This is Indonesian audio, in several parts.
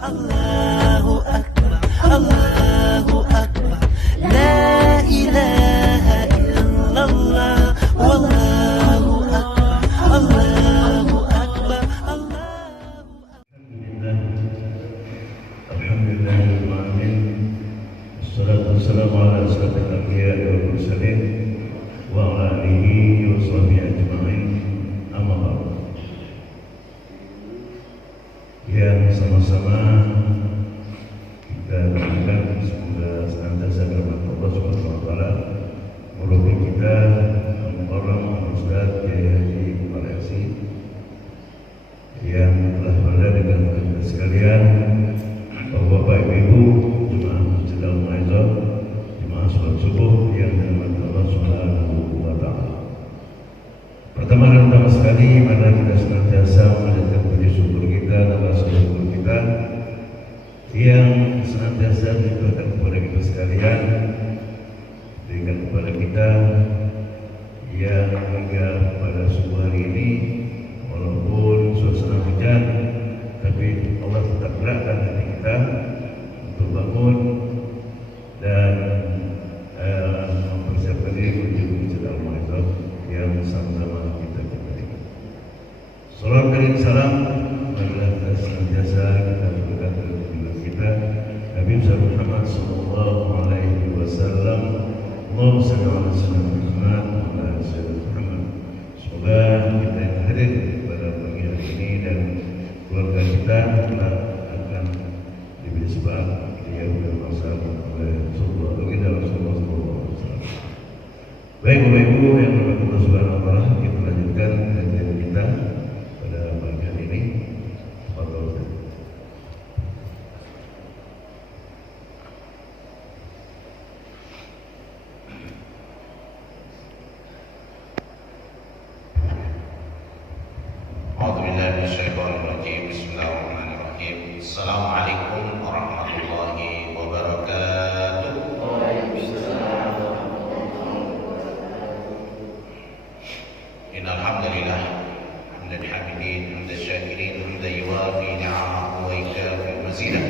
Allahu Akbar, Allahu Akbar, La ilaha illallah, Wallahu Akbar, Allahu Akbar, Allahu Akbar. Alhamdulillahirabbil alamin. Wassalatu wassalamu ala asyrafil anbiya'i wal mursalin wa ala alihi wa sahbihi ajma'in. Amma ba'd. Yang sama-sama kita doakan semoga senantiasa berkat Allah Subhanahu wa taala menolong kita Muharram Ustaz Kiai Haji Kepala Yasin yang telah berada dengan kita sekalian, Bapak Ibu jemaah Masjid Al-Mu'azzam, jemaah salat subuh yang dirahmati Allah Subhanahu wa taala. Pertama dan utama sekali, mari kita senantiasa menjadikan puji syukur kita dan rasa syukur kita yang senantiasa diberikan kepada kita sekalian, berikan kepada kita yang hingga pada subuh hari ini walaupun suasana hujan, tapi Allah tetap gerakkan hati kita untuk bangun dan mempersiapkan diri menuju Masjid Al-Mu'azzam yang sama-sama kita cintai. Salam dan salam marilah kita senantiasa kita berikan kepada kita Nabi Muhammad sallallahu alaihi wasallam. Allahumma shalli ala sayyidina Muhammad wa ala sayyidina Muhammad. Semoga kita yang hadir pada pagi hari ini dan keluarga kita telah akan diberi sebab dia bermasa oleh Rasulullah baginda Rasulullah sallallahu alaihi wasallam. Baik Bapak Ibu yang dirahmati Allah Subhanahu wa taala, kita lanjutkan kajian kita pada pagi hari ini. Tafadhol. Bismillahirrahmanirrahim. Assalamualaikum warahmatullahi wabarakatuh. Innal hamdalillah hamdan hamidin hamdan syakirin hamdan yuwafi ni'amahu wa yukafi mazidah.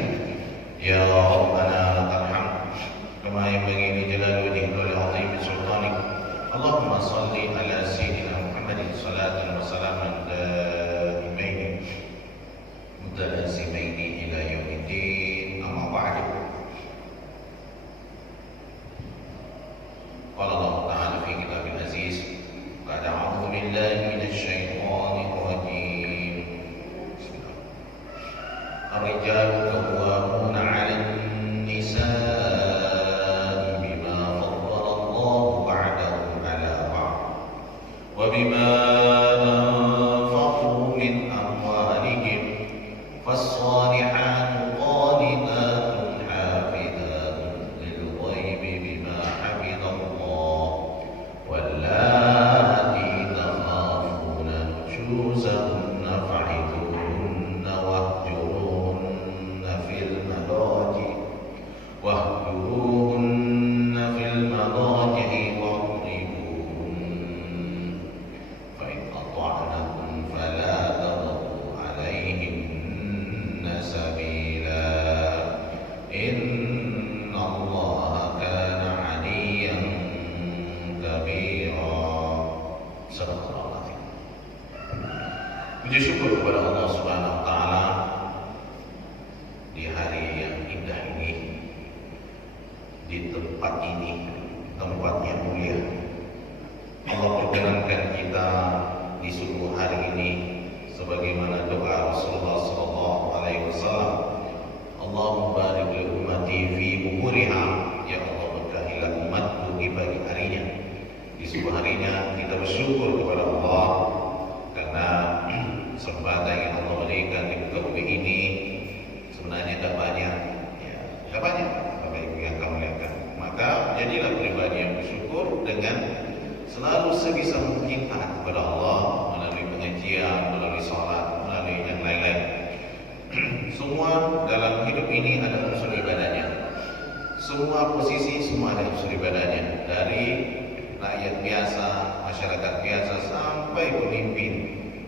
Ya Rabbana lakal hamd kama yanbaghi li jalali wajhika wa li 'azimi sultanik. Allahumma shalli ala sayyidina Muhammadin salatan wa salaman متلازمين إلى يوم الدين. أما بعد، قال الله تعالى في كتاب العزيز بعد أعوذ بالله من الشيطان الرجيم. الرجال قوامون على النساء بما فضل الله بعضهم على بعض وبما فالصالحات قانتات حافظات للغيب بما حفظ الله واللاتي تخافون نشوزهن فعظوهن واهجروهن في المضاجع واضربوهن فإن أطعنكم فلا تبغوا عليهن سبيلا إن الله كان عليا كبيرا. صدق الله العظيم. Puji syukur kepada Allah Subhanahu wa taala di hari yang indah ini, di tempat ini, tempat yang mulia. Allah perkenankan kita di subuh hari ini sebagaimana doa Rasulullah sallallahu alaihi wasallam, Allahumma barik li ummati fi bukuriha, ya Allah berkahilah umatku di pagi harinya. Di subuh harinya kita bersyukur kepada Allah karena kesempatan yang Allah berikan di muka bumi ini sebenarnya tak banyak, ya, tak banyak Bapak Ibu yang kami muliakan. Maka jadilah pribadi yang bersyukur dengan selalu sebisa mungkin taat kepada Allah melalui pengajian, melalui salat, melalui yang lain-lain. Semua dalam hidup ini ada unsur ibadahnya. Semua posisi semua ada unsur ibadahnya. Dari rakyat biasa, masyarakat biasa sampai pemimpin,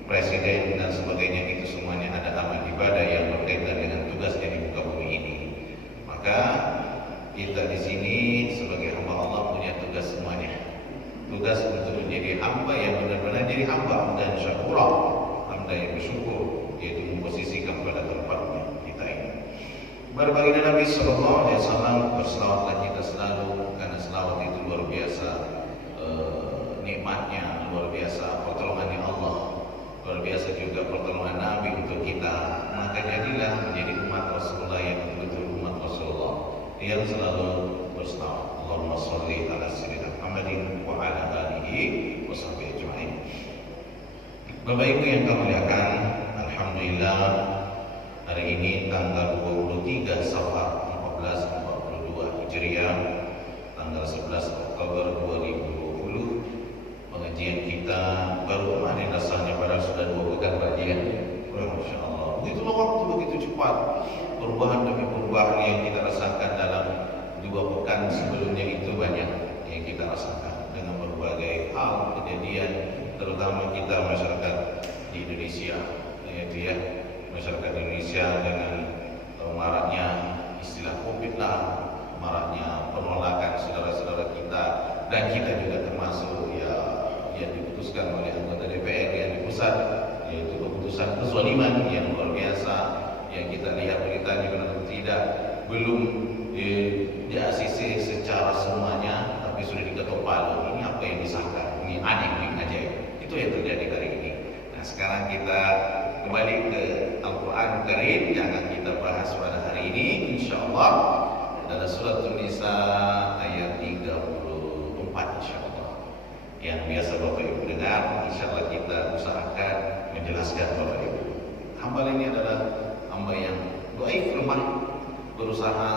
presiden dan sebagainya, itu semuanya ada amal ibadah yang berkaitan dengan tugasnya di Kepada baginda Nabi Sallallahu Alaihi Wasallam, berselawatlah kita selalu, karena selawat itu luar biasa nikmatnya, luar biasa pertolongannya Allah, luar biasa juga pertolongan Nabi untuk kita. Maka jadilah menjadi umat Rasulullah yang betul umat Rasulullah yang selalu berselawat. Allahumma sholli ala sayyidina Muhammadin wa ala alihi wa sahbihi ajma'in. Bapak Ibu yang kami muliakan, alhamdulillah hari ini tanggal 23 Safar 1442 Hijriah, tanggal 11 Oktober 2020. Pengajian kita baru kemarin rasanya, padahal sudah 2 pekan kajian. Masya Allah, begitulah waktu begitu cepat. Perubahan demi perubahan yang kita rasakan dalam 2 pekan sebelumnya itu banyak yang kita rasakan dengan berbagai hal kejadian, terutama kita masyarakat di Indonesia, yaitu ya masyarakat Indonesia dengan maraknya istilah COVID lah, maraknya penolakan saudara-saudara kita, dan kita juga termasuk ya yang diputuskan oleh anggota DPR yang di pusat, yaitu keputusan kezaliman yang luar biasa yang kita lihat beritanya benar tidak belum di ACC secara semuanya, tapi sudah diketok palu. Ini apa yang disahkan? Ini aneh, ini ajaib. Itu yang terjadi hari ini. Nah, sekarang kita kembali ke Al-Quran Karim yang akan kita bahas pada hari ini, insyaallah adalah surat An-Nisa ayat 34 insyaallah. Yang biasa Bapak Ibu dengar, insyaallah kita usahakan menjelaskan Bapak Ibu. Hamba ini adalah hamba yang dhaif, lemah, berusaha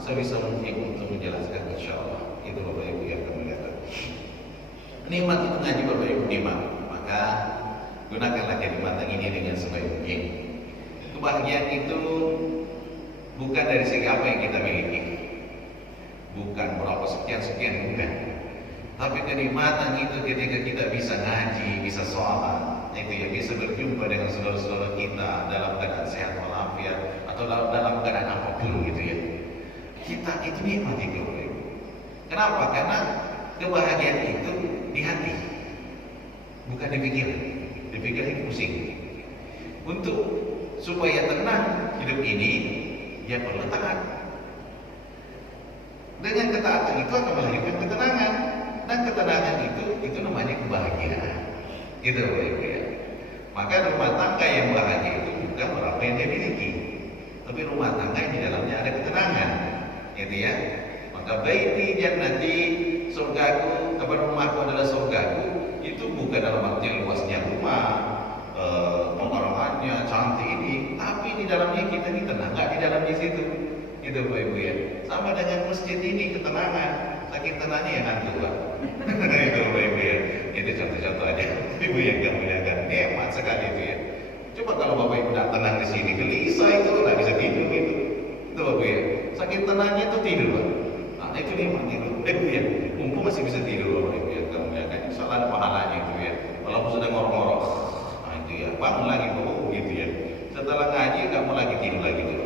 sebisa mungkin untuk menjelaskan insyaallah. Itu Bapak Ibu yang kami lihat. Nikmat itu ngaji Bapak Ibu nikmat, maka gunakanlah kenikmatan ini dengan sebaik mungkin. Kebahagiaan itu bukan dari segi apa yang kita miliki, bukan berapa sekian bukan. Tapi kenikmatan itu ketika kita bisa ngaji, bisa sholat, itu ya bisa berjumpa dengan saudara-saudara kita dalam keadaan sehat walafiat atau dalam keadaan apapun gitu ya. Kita itu nikmat itu. Kenapa? Karena kebahagiaan itu di hati, bukan di pikiran. Di pikiran pusing. Untuk supaya tenang hidup ini, dia perlu taat. Dengan ketaatan itu akan melahirkan ketenangan, dan ketenangan itu namanya kebahagiaan. Gitu Bapak Ibu ya. Maka rumah tangga yang bahagia itu bukan berapa yang dia miliki, tapi rumah tangga yang di dalamnya ada ketenangan, gitu ya. Maka baiti jannati, surgaku, rumahku adalah surgaku, itu bukan dalam arti luasnya rumah, pengarahannya cantik ini, tapi di dalamnya kita ini tenang, nggak di dalam di situ. Itu Bapak Ibu ya. Sama dengan masjid ini, ketenangan, saking tenangnya yang hantu Pak. Itu Bapak Ibu ya. Itu contoh-contoh aja. Ibu yang kamu lihat, nikmat sekali itu ya. Coba kalau Bapak Ibu tidak tenang di sini, gelisah itu nggak bisa tidur gitu. Itu Bapak ya. Saking tenangnya itu tidur Pak. Nah itu nikmat tidur. Ibu ya. Mumpung masih bisa tidur Bapak Ibu ya. Kamu lihat kan. Salah ada pahalanya itu ya. Walaupun sudah ngorok-ngorok, nah itu ya. Bangun lagi Bapak gitu ya. Setelah ngaji kamu lagi tidur lagi tuh.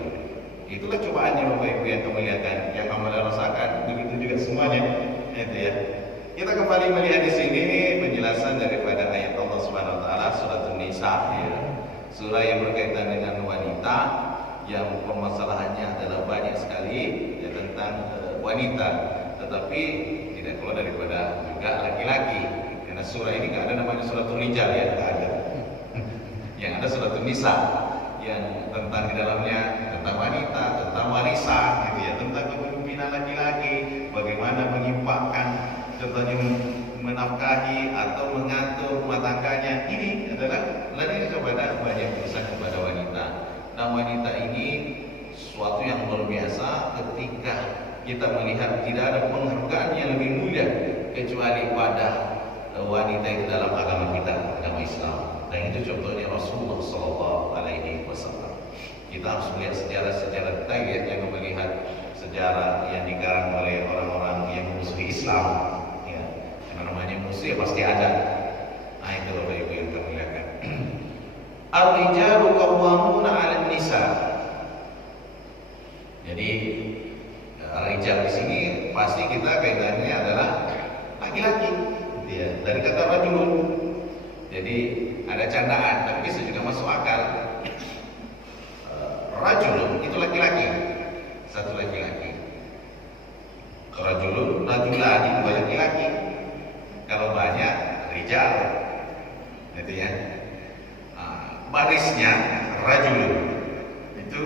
Itulah cobaannya Bapak Ibu yang kamu lihat kan, yang kamu rasakan, begitu juga semuanya, itu ya. Kita kembali melihat di sini penjelasan daripada ayat Allah Subhanahu Wa Taala surat An-Nisa, ya. Surah yang berkaitan dengan wanita, yang permasalahannya adalah banyak sekali ya, tentang wanita, tetapi tidak keluar daripada juga laki-laki. Karena surah ini nggak ada namanya suratul Rijal ya, nggak ada. Yang ada surat An-Nisa yang tentang di dalamnya tentang wanita, tentang warisan gitu ya, tentang kepemimpinan laki-laki, bagaimana menyimpangkan contohnya menafkahi atau mengatur rumah tangganya. Ini adalah lebih kepada banyak urusan kepada wanita. Dan wanita ini suatu yang luar biasa ketika kita melihat tidak ada penghargaan yang lebih mulia kecuali pada wanita itu dalam agama kita, agama Islam. Dan itu contohnya Rasulullah Sallallahu Alaihi Wasallam. Kita harus melihat sejarah-sejarah kita yang melihat sejarah yang dikarang oleh orang-orang yang memusuhi Islam. Ya, yang namanya musuh ya pasti ada. Nah itu Bapak Ibu yang kami lihatkan. Ar-rijalu qawwamuna 'alan nisa. Jadi rijal di sini pasti kita kaitannya adalah laki-laki. Ya, dari kata rajulun. Jadi ada candaan, tapi bisa juga masuk akal. Rajulun itu laki-laki, satu laki-laki. Rajulun, rajulan itu banyak laki-laki. Kalau banyak rijal, gitu ya. Barisnya rajulun itu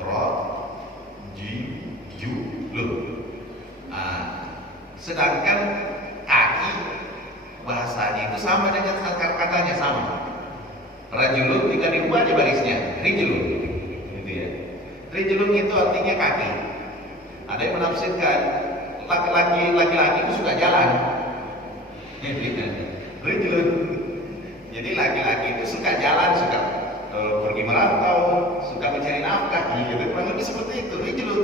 rajulun. Sedangkan kaki bahasanya itu sama dengan akar katanya sama. Rajulun jika diubah di barisnya rijulun, gitu ya. Rijulun itu artinya kaki. Ada yang menafsirkan laki-laki itu suka jalan. Rijulun. Jadi laki-laki itu suka jalan, suka pergi merantau, suka mencari nafkah, gitu. Kurang lebih seperti itu, rijulun.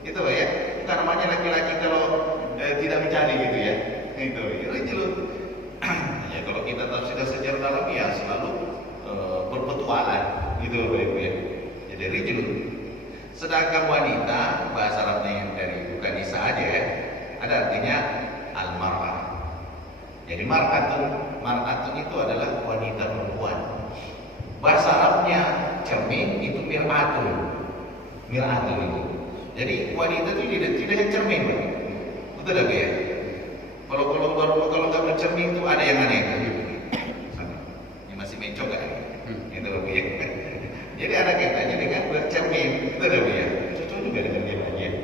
Gitu ya. Bukan namanya laki-laki kalau tidak mencari gitu ya. Itu rijulun. Ya kalau kita tafsir secara dalam ya selalu berpetualang gitu Bapak ya. Jadi rijulun. Sedangkan wanita bahasa Arabnya yang dari bukan nisa aja ya, ada artinya al-mar'ah. Jadi mar'atun itu adalah wanita perempuan. Bahasa Arabnya cermin itu mir'atun. Mir'atun itu. Jadi wanita itu tidak yang cermin, Pak. Betul enggak ya? Kalau nggak bercermin itu ada yang aneh kan? Ini masih mencok kan? Itu Bapak ya. Jadi ada kaitannya dengan bercermin, itu ada ya. Cocok juga dengan dia bagian.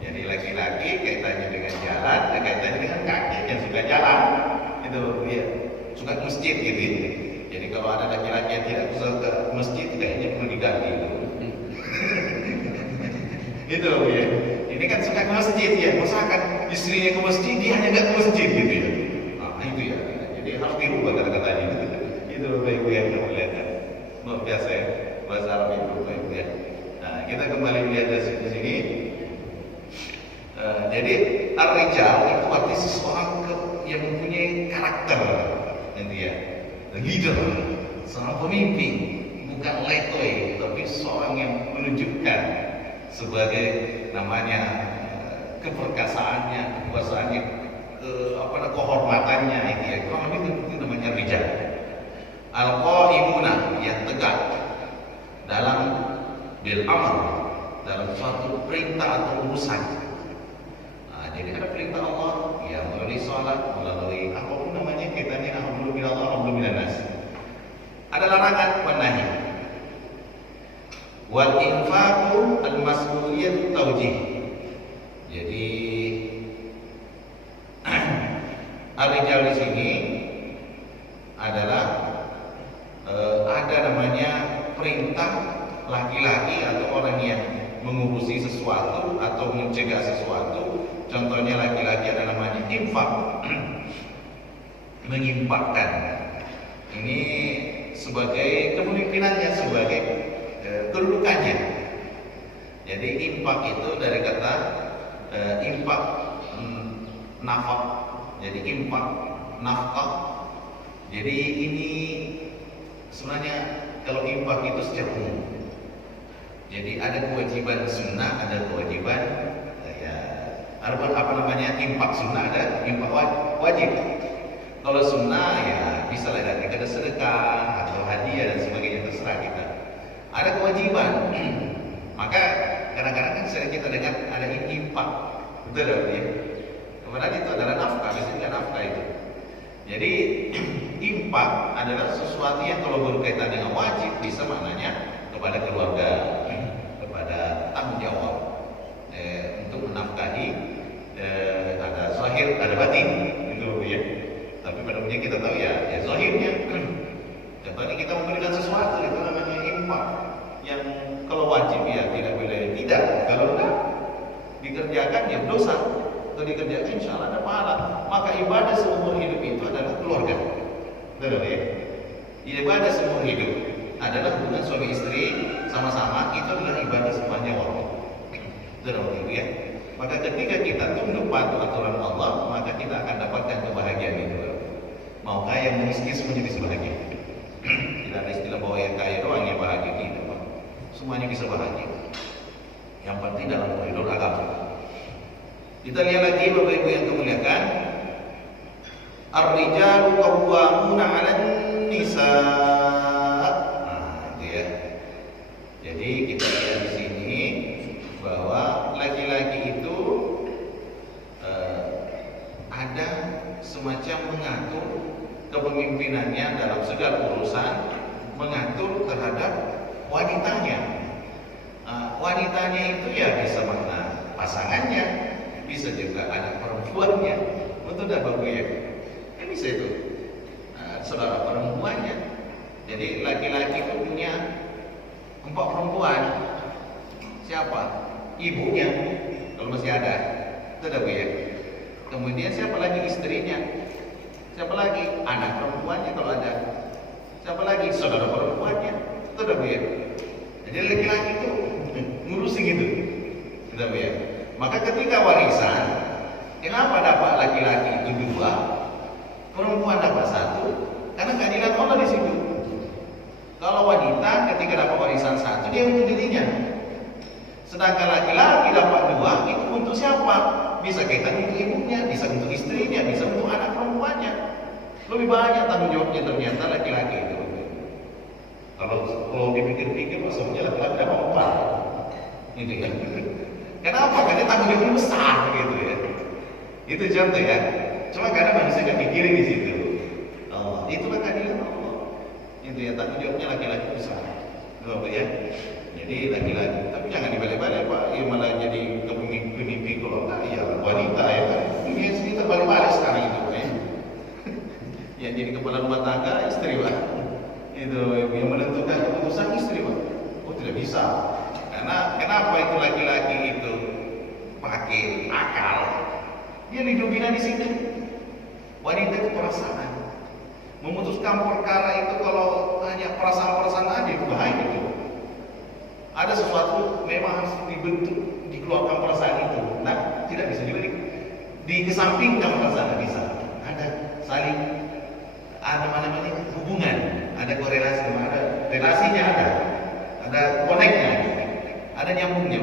Jadi laki-laki kaitannya dengan jalan, dan kaitannya dengan kaki yang suka jalan, itu ya. Suka ke masjid gitu. Jadi kalau ada laki-laki yang tidak bisa ke masjid, kayaknya perlu diganti. Itu ya. Ini kan suka ke masjid ya. Usahakan istrinya ke masjid, dia hanya nggak ke masjid gitu ya. Nah itu ya. Jadi harus dirubah kata-katanya gitu. Itu Bapak yang kita lihat. Luar biasa ya. Bahasa Arab itu Bapak ya. Nah, kita kembali lihat dari sini. Jadi ar-rijal itu arti seseorang yang mempunyai karakter, gitu ya. Leader, seorang pemimpin, bukan letoy, tapi seorang yang menunjukkan sebagai namanya keperkasaannya, kekuasaannya, kehormatannya itu ya. Kurang lebih itu namanya rijal. Al-qaimuna yang tegak dalam bil amr, dalam suatu perintah atau urusan. Jadi ada perintah Allah ya melalui sholat, melalui apapun namanya kaitannya amru bil Allah, amru bil nas. Ada larangan wan nahi. Wal infaqu al mas'uliyat tawjih. Jadi ar-rijal di sini adalah ada namanya perintah laki-laki atau orang yang mengurusi sesuatu atau mencegah sesuatu. Contohnya laki-laki ada namanya infak, menginfakkan. Ini sebagai kepemimpinannya, sebagai kedudukannya. Jadi infak itu dari kata infak nafkah. Jadi infak nafkah. Jadi ini sebenarnya kalau infak itu secara umum. Jadi ada kewajiban sunnah, ada kewajiban apa namanya infak sunnah, ada infak wajib. Kalau sunnah ya bisa lah dari kata sedekah atau hadiah dan sebagainya, terserah kita. Ada kewajiban, maka kadang-kadang kan sering kita dengar ada infak, betul ya? Kemudian itu adalah nafkah, biasanya nafkah itu. Jadi infak adalah sesuatu yang kalau berkaitan dengan wajib bisa maknanya kepada keluarga, kepada tanggung jawab untuk menafkahi. Ada zahir, ada batin, itu ya. Tapi pada umumnya kita tahu ya zahirnya. Contohnya kita memberikan sesuatu itu namanya infak. Yang kalau wajib ya tidak boleh tidak. Kalau enggak dikerjakan ya dosa. Kalau dikerjakan insya Allah ada pahala. Maka ibadah seumur hidup itu adalah keluarga. Betul ya? Ibadah seumur hidup adalah hubungan suami istri sama-sama, itu adalah ibadah sepanjang waktu. Betul ya? Maka ketika kita tunduk patuh aturan Allah, maka kita akan dapatkan kebahagiaan itu. Mau kaya mau miskin semuanya bisa bahagia. Tidak ada istilah bahwa yang kaya doang yang bahagia, tidak. Semuanya bisa bahagia. Yang penting dalam koridor agama. Kita lihat lagi Bapak Ibu yang kemuliaan. Ar-rijalu qawwamuna 'alan nisa. Nah, itu ya. Jadi kita lihat di sini bahwa macam mengatur kepemimpinannya dalam segala urusan, mengatur terhadap wanitanya. Wanitanya itu ya bisa makna pasangannya, bisa juga anak perempuannya, betul dah Bapak ya? Bisa itu saudara perempuannya. Jadi laki-laki itu punya 4 perempuan. Siapa? Ibunya kalau masih ada, itu dah ya. Kemudian siapa lagi? Istrinya. Siapa lagi? Anak perempuannya kalau ada. Siapa lagi? Saudara perempuannya, itu dah ya. Jadi laki-laki itu ngurusin gitu, gitu ya. Maka ketika warisan, kenapa dapat laki-laki itu 2, perempuan dapat 1? Karena keadilan Allah di situ. Kalau wanita ketika dapat warisan 1, dia untuk dirinya. Sedangkan laki-laki dapat 2, itu untuk siapa? Bisa kita untuk ibunya, bisa untuk istrinya, bisa untuk anak perempuannya. Lebih banyak tanggung jawabnya ternyata laki-laki itu. Kalau dipikir-pikir, maksudnya laki-laki dapat 4. Itu ya. Kenapa? Karena tanggung jawabnya besar gitu ya. Itu contoh ya. Cuma karena manusia nggak mikirin di situ. Itulah keadilan Allah. Itu ya, tanggung jawabnya laki-laki besar. Itu ya. Jadi laki-laki. Tapi jangan dibalik-balik Pak. Ya malah jadi pemimpin kalau enggak ya wanita ya kan. Ini sendiri terbalik-balik sekarang itu Pak ya. Yang jadi kepala rumah tangga istri Pak. Itu yang menentukan keputusan istri Pak. Oh tidak bisa. Karena kenapa itu laki-laki itu pakai akal? Dia hidupnya di situ. Wanita itu perasaan. Memutuskan perkara itu kalau hanya perasaan-perasaan aja itu bahaya itu. Ada sesuatu memang harus dibentuk, dikeluarkan perasaan itu. Nah, tidak bisa juga dikesampingkan perasaan bisa. Ada saling ada mana-mana hubungan, ada korelasi, ada relasinya ada koneknya, ada nyambungnya.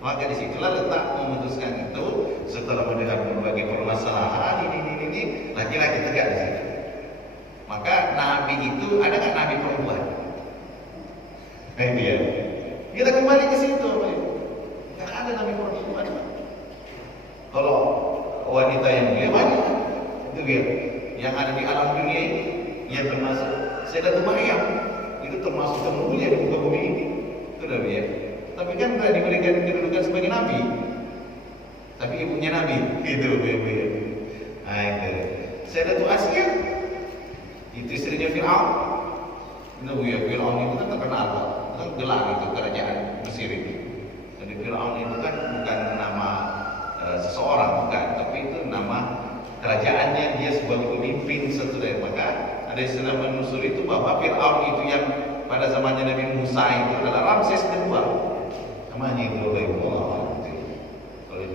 Maka disitulah letak memutuskan itu setelah mendengar berbagai permasalahan ini laki-laki tegak di situ. Maka Nabi itu ada nggak Nabi perempuan? Dia. Kita kembali ke situ, nggak ada Nabi perempuan. Kalau wanita yang mulia banyak, itu dia. Yang ada di alam dunia ini, yang termasuk Sayyidatul Maryam, itu termasuk termulia di muka bumi ini, itu dah dia. Tapi kan tidak diberikan kedudukan sebagai nabi, tapi ibunya nabi, itu dia. Nah itu. Sayyidatul Asiyah, itu istrinya Fir'aun. Itu ya, Fir'aun itu kan terkenal, kan gelar itu kerajaan Mesir itu. Jadi Fir'aun itu kan bukan nama seseorang, bukan, tapi itu nama kerajaannya, dia sebagai pemimpin satu dari. Maka ada istilah menusur itu bahwa Fir'aun itu yang pada zamannya Nabi Musa itu adalah Ramses kedua. Namanya itu kalau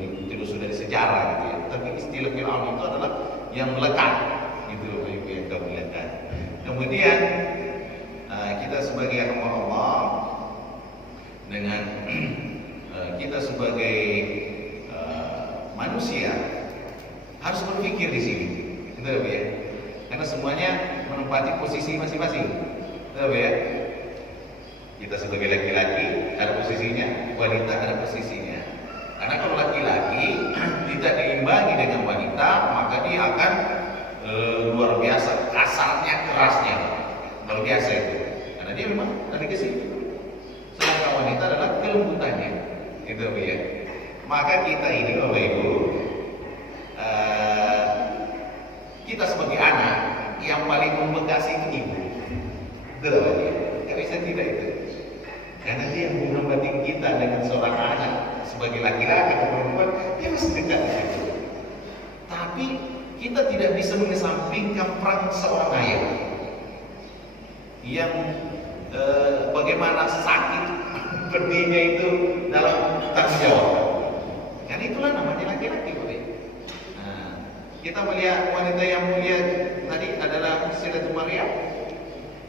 ditelusur dari sejarah gitu ya. Tapi istilah Fir'aun itu adalah yang melekat gitu yang kami lihat. Kemudian kita sebagai hamba Allah dengan kita sebagai manusia harus berpikir di sini, gitu ya. Karena semuanya menempati posisi masing-masing, gitu ya. Kita sebagai laki-laki ada posisinya, wanita ada posisinya. Karena kalau laki-laki tidak diimbangi dengan wanita, maka dia akan luar biasa kasarnya, kerasnya, luar biasa itu. Karena dia memang dari ke situ. Sedangkan wanita adalah kelembutannya, gitu ya. Maka kita ini Bapak Ibu, kita sebagai anak yang paling membekas itu ibu. Betul ya? Gak bisa tidak itu. Karena dia hubungan batin kita dengan seorang anak sebagai laki-laki atau perempuan, dia masih dekat di situ. Tapi kita tidak bisa mengesampingkan peran seorang ayah yang bagaimana sakit berdirinya itu dalam tanggung jawab. Karena itulah namanya laki-laki. Nah, kita melihat wanita yang mulia tadi adalah Sayyidatul Maryam,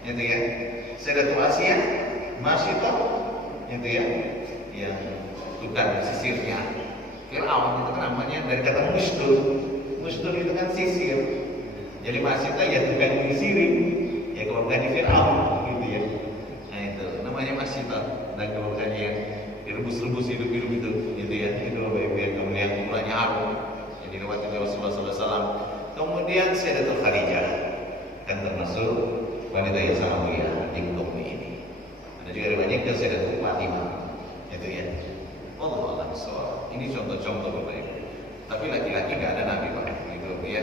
itu ya. Sayyidatul Asiyah, Masyitah, itu ya, yang tukang sisirnya. Fir'aun itu kan namanya dari kata musdur. Musdur itu kan sisir. Jadi Masyitah ya tukang nyisirin, ya keluarga di Fir'aun, gitu ya. Nah itu namanya Masyitah dan keluarganya yang direbus-rebus hidup-hidup itu, gitu ya. Itu Bapak Ibu yang kemuliaan kumpulannya Harun yang dilewati oleh Rasulullah SAW. Kemudian Sayyidatul Khadijah kan termasuk wanita yang sangat mulia di kaum ini. Ada juga riwayatnya ke Sayyidatul Fatimah. Itu ya. Allah alam soal. Ini contoh-contoh Bapak Ibu. Tapi laki-laki nggak ada nabi Pak. Itu ya.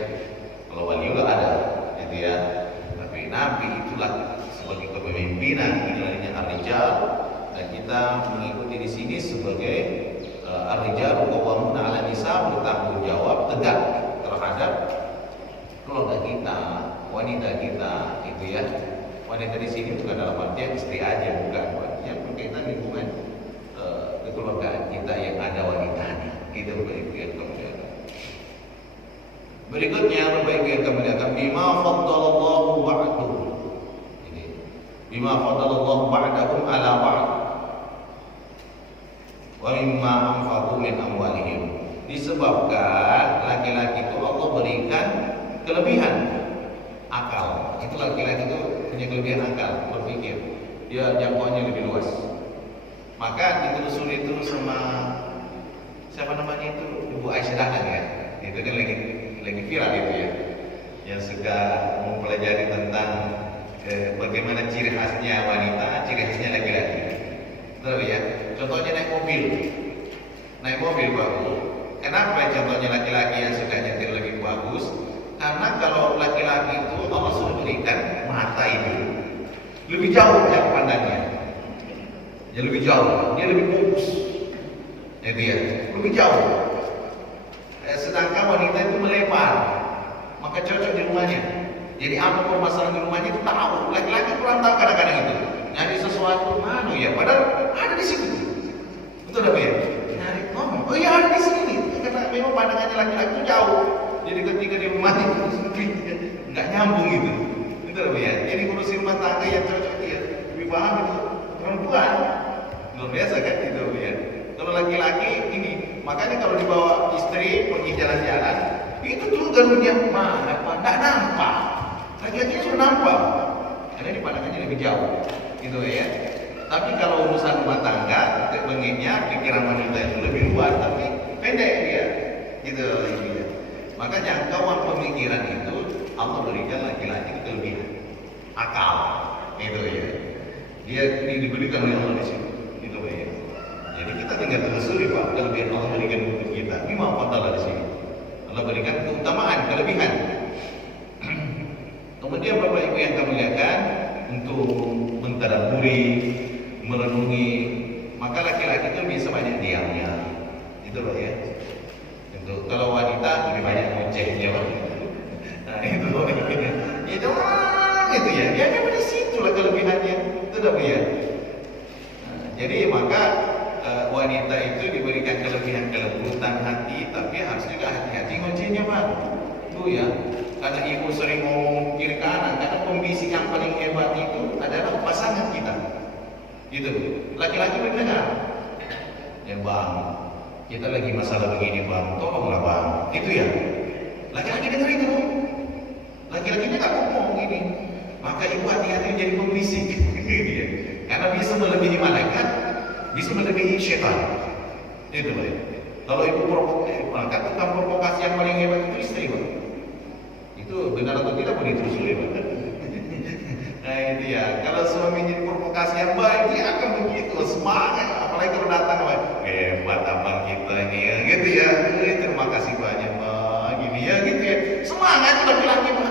Kalau waliullah ada, itu ya. Tapi nabi itulah sebagai kepemimpinan, ini ar-rijal, dan kita mengikuti di sini sebagai ar-rijal qawwamuna 'ala nisa, bertanggung jawab tegak terhadap keluarga kita, wanita kita, itu ya. Wanita di sini bukan dalam artian istri aja, bukan, yang berkaitan lingkungan kekeluargaan kita yang ada wanitanya. Itu Bapak Ibu yang kemuliaan. Berikutnya Bapak Ibu yang kemuliaan, bima faddalallahu ba'dahum. Ini bima faddalallahu ba'dahum ala ba'd. Wa mimma anfaqu min amwalihim. Disebabkan laki-laki itu Allah berikan kelebihan akal. Itu laki-laki itu punya kelebihan akal, berpikir. Dia jangkauannya lebih luas. Maka ditelusuri itu sama siapa namanya itu, Ibu Aisyah Dahlan ya. Itu kan lagi viral itu ya. Yang suka mempelajari tentang bagaimana ciri khasnya wanita, ciri khasnya laki-laki. Tahu ya? Contohnya naik mobil. Naik mobil bagus. Kenapa contohnya laki-laki yang suka nyetir lebih bagus? Karena kalau laki-laki itu Allah sudah berikan mata itu lebih jauh jarak pandangnya. Ya lebih jauh, dia lebih fokus. Itu ya, lebih jauh. Sedangkan wanita itu melebar, maka cocok di rumahnya. Jadi apa permasalahan di rumahnya itu tahu. Laki-laki kurang tahu kadang-kadang itu. Nyari sesuatu mana ya? Padahal ada di situ. Betul apa ya? Nyari ngomong. Oh iya ada di sini. Karena memang pandangannya laki-laki itu jauh. Jadi ketika di rumah itu nggak nyambung gitu. Betul apa ya? Jadi ngurusin rumah tangga yang cocok dia lebih paham itu perempuan. Luar biasa kan itu ya. Kalau laki-laki ini, makanya kalau dibawa istri pergi jalan-jalan, itu juga dia mana apa? Nggak nampak. Laki-laki sudah nampak. Karena ini pandangannya lebih jauh, gitu ya. Tapi kalau urusan rumah tangga, mengingatnya pikiran wanita itu lebih luas, tapi pendek dia, gitu ya. Maka jangkauan pemikiran itu Allah berikan laki-laki kelebihan akal, gitu ya. Dia diberikan oleh Allah di sini, gitu ya. Jadi kita tinggal telusuri Pak, kelebihan Allah berikan untuk kita. Ini mau fadala di sini. Allah berikan keutamaan, kelebihan. Kemudian Bapak Ibu yang kami muliakan, untuk mentadabburi, merenungi, maka laki-laki itu bisa banyak diamnya, itu Pak ya. Untuk kalau wanita lebih banyak ngocehnya Pak. Nah itu itu ya. Ya memang di situ lah kelebihannya, itu Pak ya. Nah, jadi maka wanita itu diberikan kelebihan kelembutan hati, tapi harus juga hati-hati ngocehnya Pak. Tuh ya. Karena ibu sering ngomong kiri kanan, karena pembisik yang paling hebat itu adalah pasangan kita. Gitu. Laki-laki mendengar. Ya Bang, kita lagi masalah begini Bang, tolonglah Bang. Itu ya. Laki-laki dengar itu. Laki-lakinya tak ngomong ini. Maka ibu hati-hati jadi pembisik. Karena bisa melebihi malaikat, bisa melebihi syaitan. Itu Pak. Kalau ibu provokasi, maka tukang provokasi yang paling hebat itu istri Pak. Itu benar atau tidak boleh ditelusuri Pak. Nah itu ya, kalau suami jadi provokasi yang baik, dia akan begitu semangat, apalagi kalau datang Pak, hebat abang kita ini ya, gitu ya. Terima kasih banyak Pak, gini ya, gitu ya. Semangat laki-laki Pak.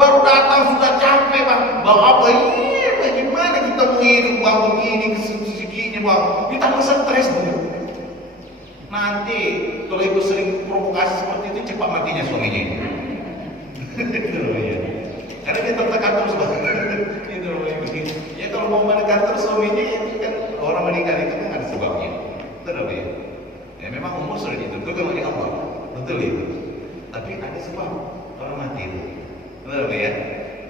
Baru datang sudah capek Pak. Bang apa ini? Bagaimana kita mau hidup Bang begini, seginya Bang? Ditambah stres Bu. Nanti kalau ibu sering provokasi seperti itu, cepat matinya suaminya ini. Karena dia tertekan terus Pak. Ya kalau mau menekan terus suaminya, itu kan orang meninggal itu kan ada sebabnya. Betul ya? Ya memang umur sudah ditentukan oleh Allah. Betul itu. Tapi ada sebab orang mati itu. Betul ya?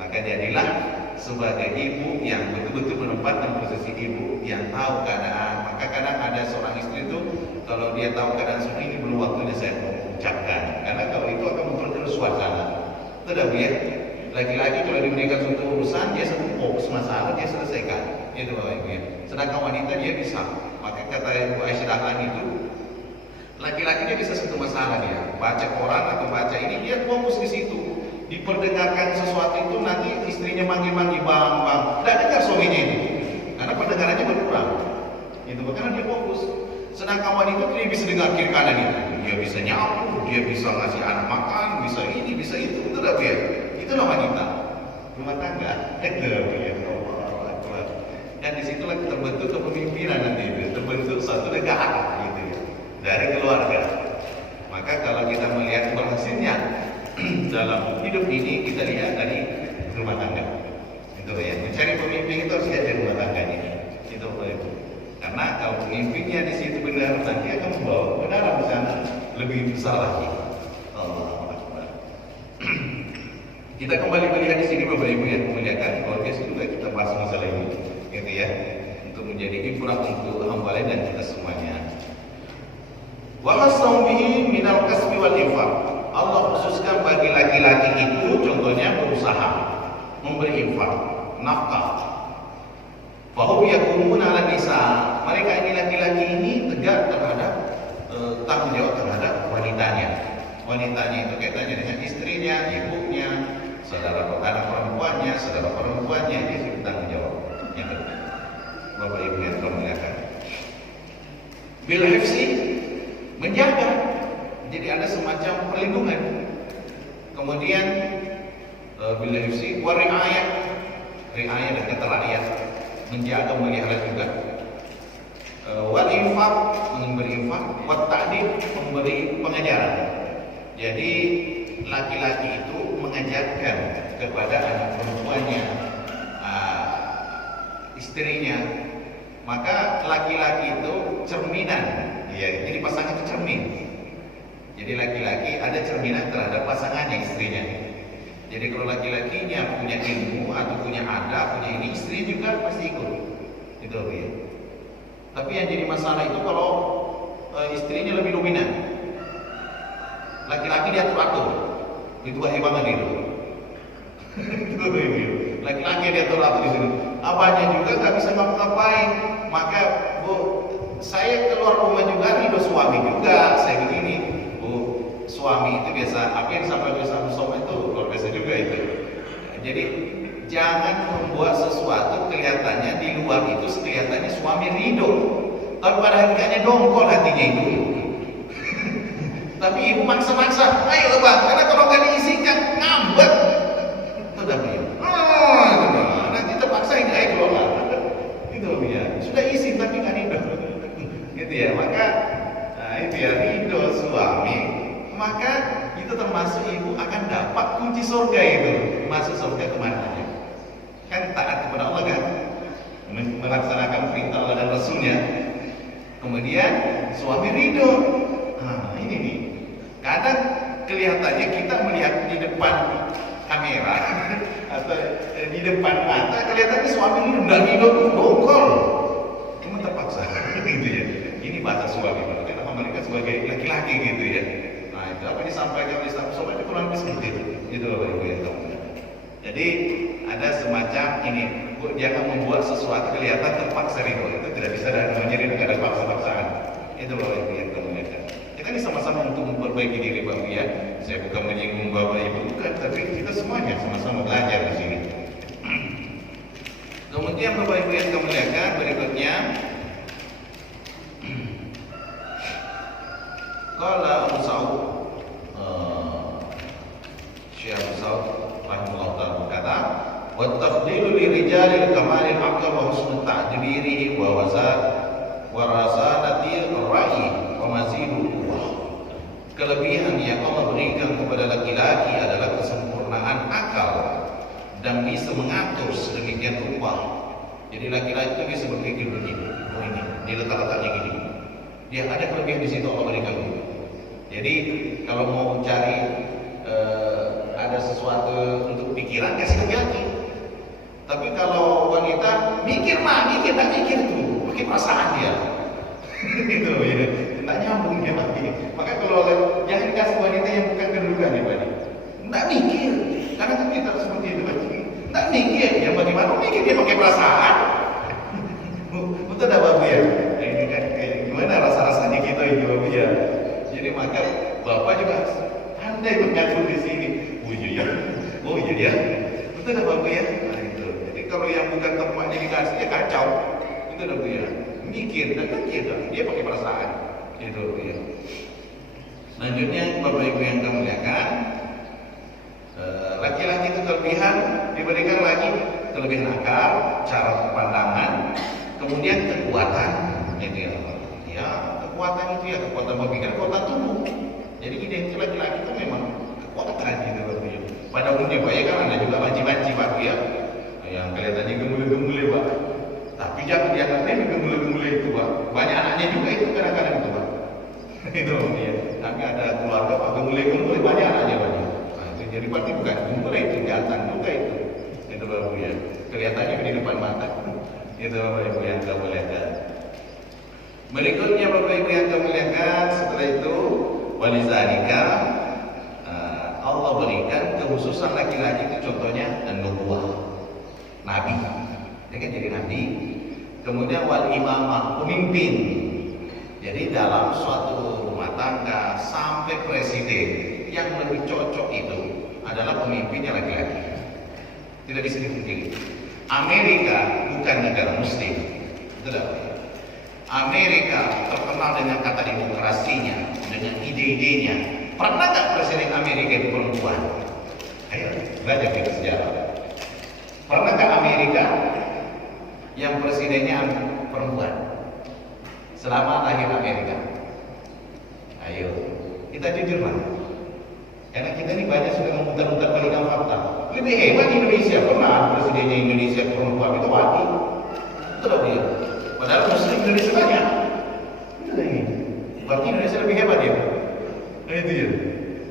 Maka jadilah sebagai ibu yang betul-betul menempatkan posisi ibu yang tahu keadaan. Maka kadang ada seorang istri itu, kalau dia tahu keadaan seperti ini, belum waktunya saya mengucapkan. Karena kalau itu akan memperkeruh suasana. Tidak ya, laki-laki kalau diberikan suatu urusan dia fokus masalah dia selesaikan, itu Bapak Ibu ya. Sedangkan wanita dia bisa. Maka kata Ibu Aisyah Dahlan itu, Laki-laki dia bisa satu masalah, dia baca koran atau baca ini, dia fokus di situ. Diperdengarkan sesuatu itu, nanti istrinya manggil-manggil, bang, tidak dengar suaminya itu, karena pendengarannya berkurang. Itu karena dia fokus. Sedangkan wanita dia bisa dengar kiri kanan itu, dia bisa nyapu, dia bisa ngasih anak makan, bisa ini, bisa itu dah dia. Itulah wanita rumah tangga. Itu dia. Dan disitulah terbentuk kepemimpinan nanti itu, terbentuk satu negara gitu ya, dari keluarga. Maka kalau kita melihat berhasilnya dalam hidup ini, kita lihat dari rumah tangga. Itu ya, mencari pemimpin itu harus lihat dari rumah tangganya. Itu karena kalau pemimpinnya di situ benar, nanti akan membawa kebenaran di sana lebih besar lagi. Allah Akbar. Kita kembali melihat di sini Bapak Ibu yang memuliakan, keluarga juga kita bahas masalah ini, gitu ya, untuk menjadi ibrah untuk hamba lain dan kita semuanya. Wa khassahu bihi minal kasbi wal infaq. Allah khususkan bagi laki-laki itu contohnya berusaha, memberi infak, nafkah. Fahum yakumuna 'ala nisa. Mereka ini laki-laki ini tegak terhadap tanggung jawab terhadap wanitanya. Wanitanya itu kaitannya dengan istrinya, ibunya, saudara anak perempuannya, saudara perempuannya, dia sudah tanggung jawab. Yang kedua, Bapak Ibu yang termuliakan, bil hifzi, menjaga. Jadi ada semacam perlindungan. Kemudian bil hifzi wa riayah, riayah dan kata rakyat, menjaga, memelihara juga. Wal infaq, memberi infak, wat ta'dib, memberi pengajaran. Jadi laki-laki itu mengajarkan kepada anak perempuannya, istrinya. Maka laki-laki itu cerminan, ya. Jadi pasangan itu cermin. Jadi laki-laki ada cerminan terhadap pasangannya, istrinya. Jadi kalau laki-lakinya punya ilmu atau punya adab, punya ini, istri juga pasti ikut. Itu ya. Tapi yang jadi masalah itu kalau istrinya lebih dominan. Laki-laki diatur-atur. Itu bahaya banget itu. Laki-laki diatur-atur di sini. Abahnya juga nggak bisa ngapa-ngapain. Maka Bu, saya keluar rumah juga ridho suami juga. Saya begini, Bu, suami itu biasa apa yang sampai sama suami itu luar biasa juga itu. Jadi jangan membuat sesuatu kelihatannya di luar itu kelihatannya suami ridho, tapi pada hakikatnya dongkol hatinya itu. Tapi ibu maksa-maksa, ayo bang, karena kalau nggak diizinkan ngambek. Itu dah dia. Nanti terpaksa ini ayo keluar. Itu dia. Sudah izin tapi nggak ridho. Gitu ya. Maka itu ya, ridho suami. Maka itu termasuk ibu akan dapat kunci surga itu. Masuk surga kemana? Kan taat kepada Allah kan, melaksanakan perintah Allah dan Rasulnya. Kemudian suami ridho. Nah ini nih, kadang kelihatannya kita melihat di depan kamera atau di depan mata kelihatannya suami ini udah ridho bongkol, cuma terpaksa. Gitu ya. Ini bahasa suami, karena mereka sebagai laki-laki gitu ya. Nah itu apa disampaikan oleh Islam sobat itu kurang lebih seperti itu. Itu Bapak Ibu ya. Jadi ada semacam ini, jangan membuat sesuatu kelihatan terpaksa ridho. Itu tidak bisa dan menjadi ada paksa-paksaan. Itu Bapak Ibu yang kemuliaan. Kita ini sama-sama untuk memperbaiki diri Bapak Ibu ya. Saya bukan menyinggung Bapak Ibu, bukan, tapi kita semuanya sama-sama belajar di sini. Kemudian Bapak Ibu yang kemuliaan, berikutnya kalau Abu Sa'ud, Syekh Abu Sa'ud rahimahullah ta'ala berkata, wa tafdilu li rijalil kamalil aql wa husnul ta'dibiri wa wazat wa razanati ar-ra'yi wa mazidu quwwah. Kelebihan yang Allah berikan kepada laki-laki adalah kesempurnaan akal dan bisa mengatur sedemikian rupa. Jadi laki-laki itu bisa berpikir begini, oh ini, dia letak-letaknya gini. Dia ada kelebihan di situ Allah berikan. Jadi kalau mau cari ada sesuatu untuk pikiran, kasih laki-laki. Tapi kalau wanita mikir mikir tuh, pakai perasaan dia. Gitu ya, tidak nyambung dia pakai. Maka kalau jangan dikasih wanita yang bukan kedudukan ya Pak. Tidak mikir, karena kan kita seperti itu Pak. Tidak mikir, ya bagaimana mikir dia pakai perasaan. Betul dah Bapak ya. Ini kan gimana rasa-rasanya kita ini Bapak ya. Bapak juga pandai mengatur di sini. Oh iya ya. Betul dah Bapak ya. Nah, itu. Jadi kalau yang bukan tempatnya dikasih ya kacau. Itu dah ya. Mikir dan dia pakai perasaan. Itu ya. Selanjutnya Bapak Ibu yang kami muliakan, laki-laki itu kelebihan diberikan lagi kelebihan akal, cara pandangan, kemudian kekuatan. Gitu ya. Kekuatan itu ya kekuatan pemikiran, kekuatan tubuh. Jadi identitas laki-laki itu memang kekuatan gitu Bapak ya. Pada umumnya Pak ya kan ada juga banci-banci Pak ya, yang kelihatannya gemule-gemule Pak. Tapi jangan dianggap gemule-gemule itu Pak. Banyak anaknya juga itu kadang-kadang itu Pak. Itu ya. Tapi ada keluarga Pak gemule-gemule banyak anaknya Pak. Nah, itu jadi berarti bukan gemule itu jantan juga itu. Itu Bapak ya. Kelihatannya di depan mata. Itu Bapak Ibu yang kamu lihat. Berikutnya Bapak Ibu yang kamu lihat, setelah itu walizalika Allah berikan kekhususan laki-laki itu contohnya nubuwah, nabi, dia kan jadi nabi. Kemudian wal imamah, pemimpin. Jadi dalam suatu rumah tangga sampai presiden yang lebih cocok itu adalah pemimpinnya laki-laki. Tidak bisa dipungkiri. Amerika bukan negara muslim, betul. Amerika terkenal dengan kata demokrasinya, dengan ide-idenya. Pernah tak presiden Amerika itu perempuan? Ayo, belajar kita sejarah. Pernah tak Amerika yang presidennya perempuan? Selama lahir Amerika. Ayo, kita jujur lah. Karena kita ini banyak sudah memutar-mutar balikan fakta. Lebih hebat Indonesia, pernah presidennya Indonesia perempuan itu wati. Betul dia. Padahal muslim Indonesia banyak. Itu lagi. Berarti Indonesia lebih hebat ya. Itu ya.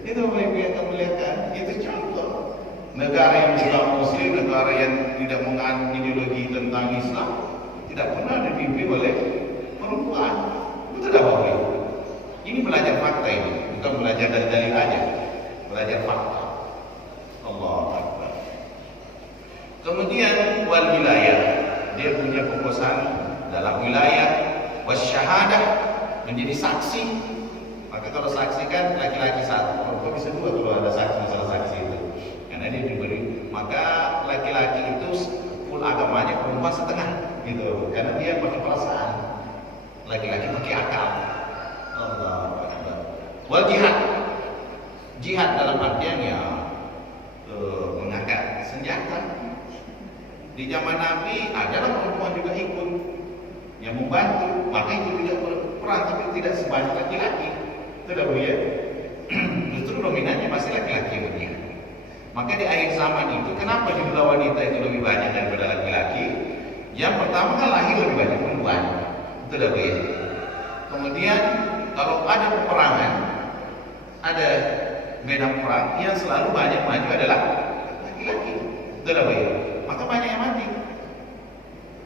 Itu Bapak Ibu yang kamu lihatkan. Itu contoh. Negara yang bukan muslim, negara yang tidak menganut ideologi tentang Islam, tidak pernah dipimpin oleh perempuan. Betul tak Bapak Ibu? Ini belajar fakta ini, bukan belajar dari dalil aja. Belajar fakta. Allahu Akbar. Kemudian wal wilayah, dia punya kekuasaan dalam wilayah, wasyahadah, menjadi saksi. Maka kalau saksi kan laki-laki satu, perempuan bisa dua kalau ada saksi, masalah saksi itu. Karena dia diberi, maka laki-laki itu full agamanya, perempuan setengah, gitu. Karena dia pakai perasaan, laki-laki pakai akal. Allahu Akbar. Wal jihad, jihad dalam artian ya mengangkat senjata. Di zaman Nabi adalah perempuan juga ikut yang membantu, maka itu tidak berperan, tapi tidak sebanyak laki-laki. Tidak ya. Justru dominannya masih laki-laki ya. Maka di akhir zaman itu, kenapa jumlah wanita itu lebih banyak daripada laki-laki? Yang pertama kan lahir lebih banyak perempuan. Tidak ya. Kemudian kalau ada peperangan, ada medan perang, yang selalu banyak maju adalah laki-laki. Tidak ya. Maka banyak yang mati.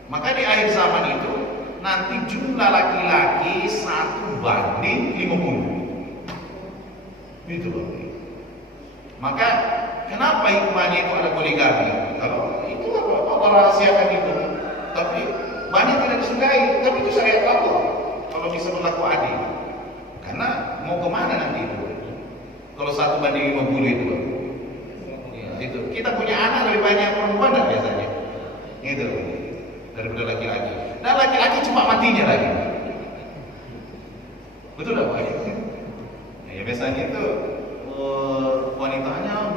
Maka di akhir zaman itu nanti jumlah laki-laki 1:50. Itu Bapak. Maka kenapa hikmahnya itu ada poligami? Kalau itu apa rahasiakan itu? Tapi banyak tidak disukai. Tapi itu syariat Allah. Kalau bisa berlaku adil. Karena mau kemana nanti itu? Kalau 1:50 itu, ya, itu. Kita punya anak lebih banyak perempuan dan biasanya, itu daripada laki-laki. Dan laki-laki cuma matinya lagi. Betul tak Pak? Ya biasanya itu wanitanya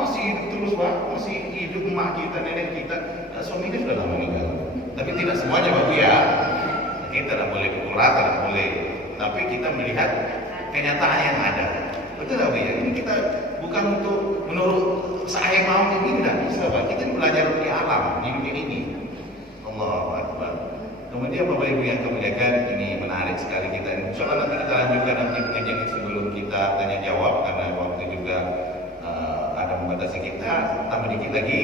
masih hidup terus Pak, masih hidup emak kita, nenek kita, suaminya sudah lama meninggal. Tapi tidak semuanya Pak ya. Kita tidak boleh pukul rata, tidak boleh. Tapi kita melihat kenyataan yang ada. Betul tak ya? Ini kita bukan untuk menurut saya mau ini tidak bisa Pak. Kita belajar di alam di dunia ini. Allahu Akbar. Kemudian Bapak Ibu yang kemuliakan, ini menarik sekali kita. Insyaallah nanti kita lanjutkan nanti pengajian sebelum kita tanya jawab karena waktu juga ada membatasi kita. Tambah dikit lagi.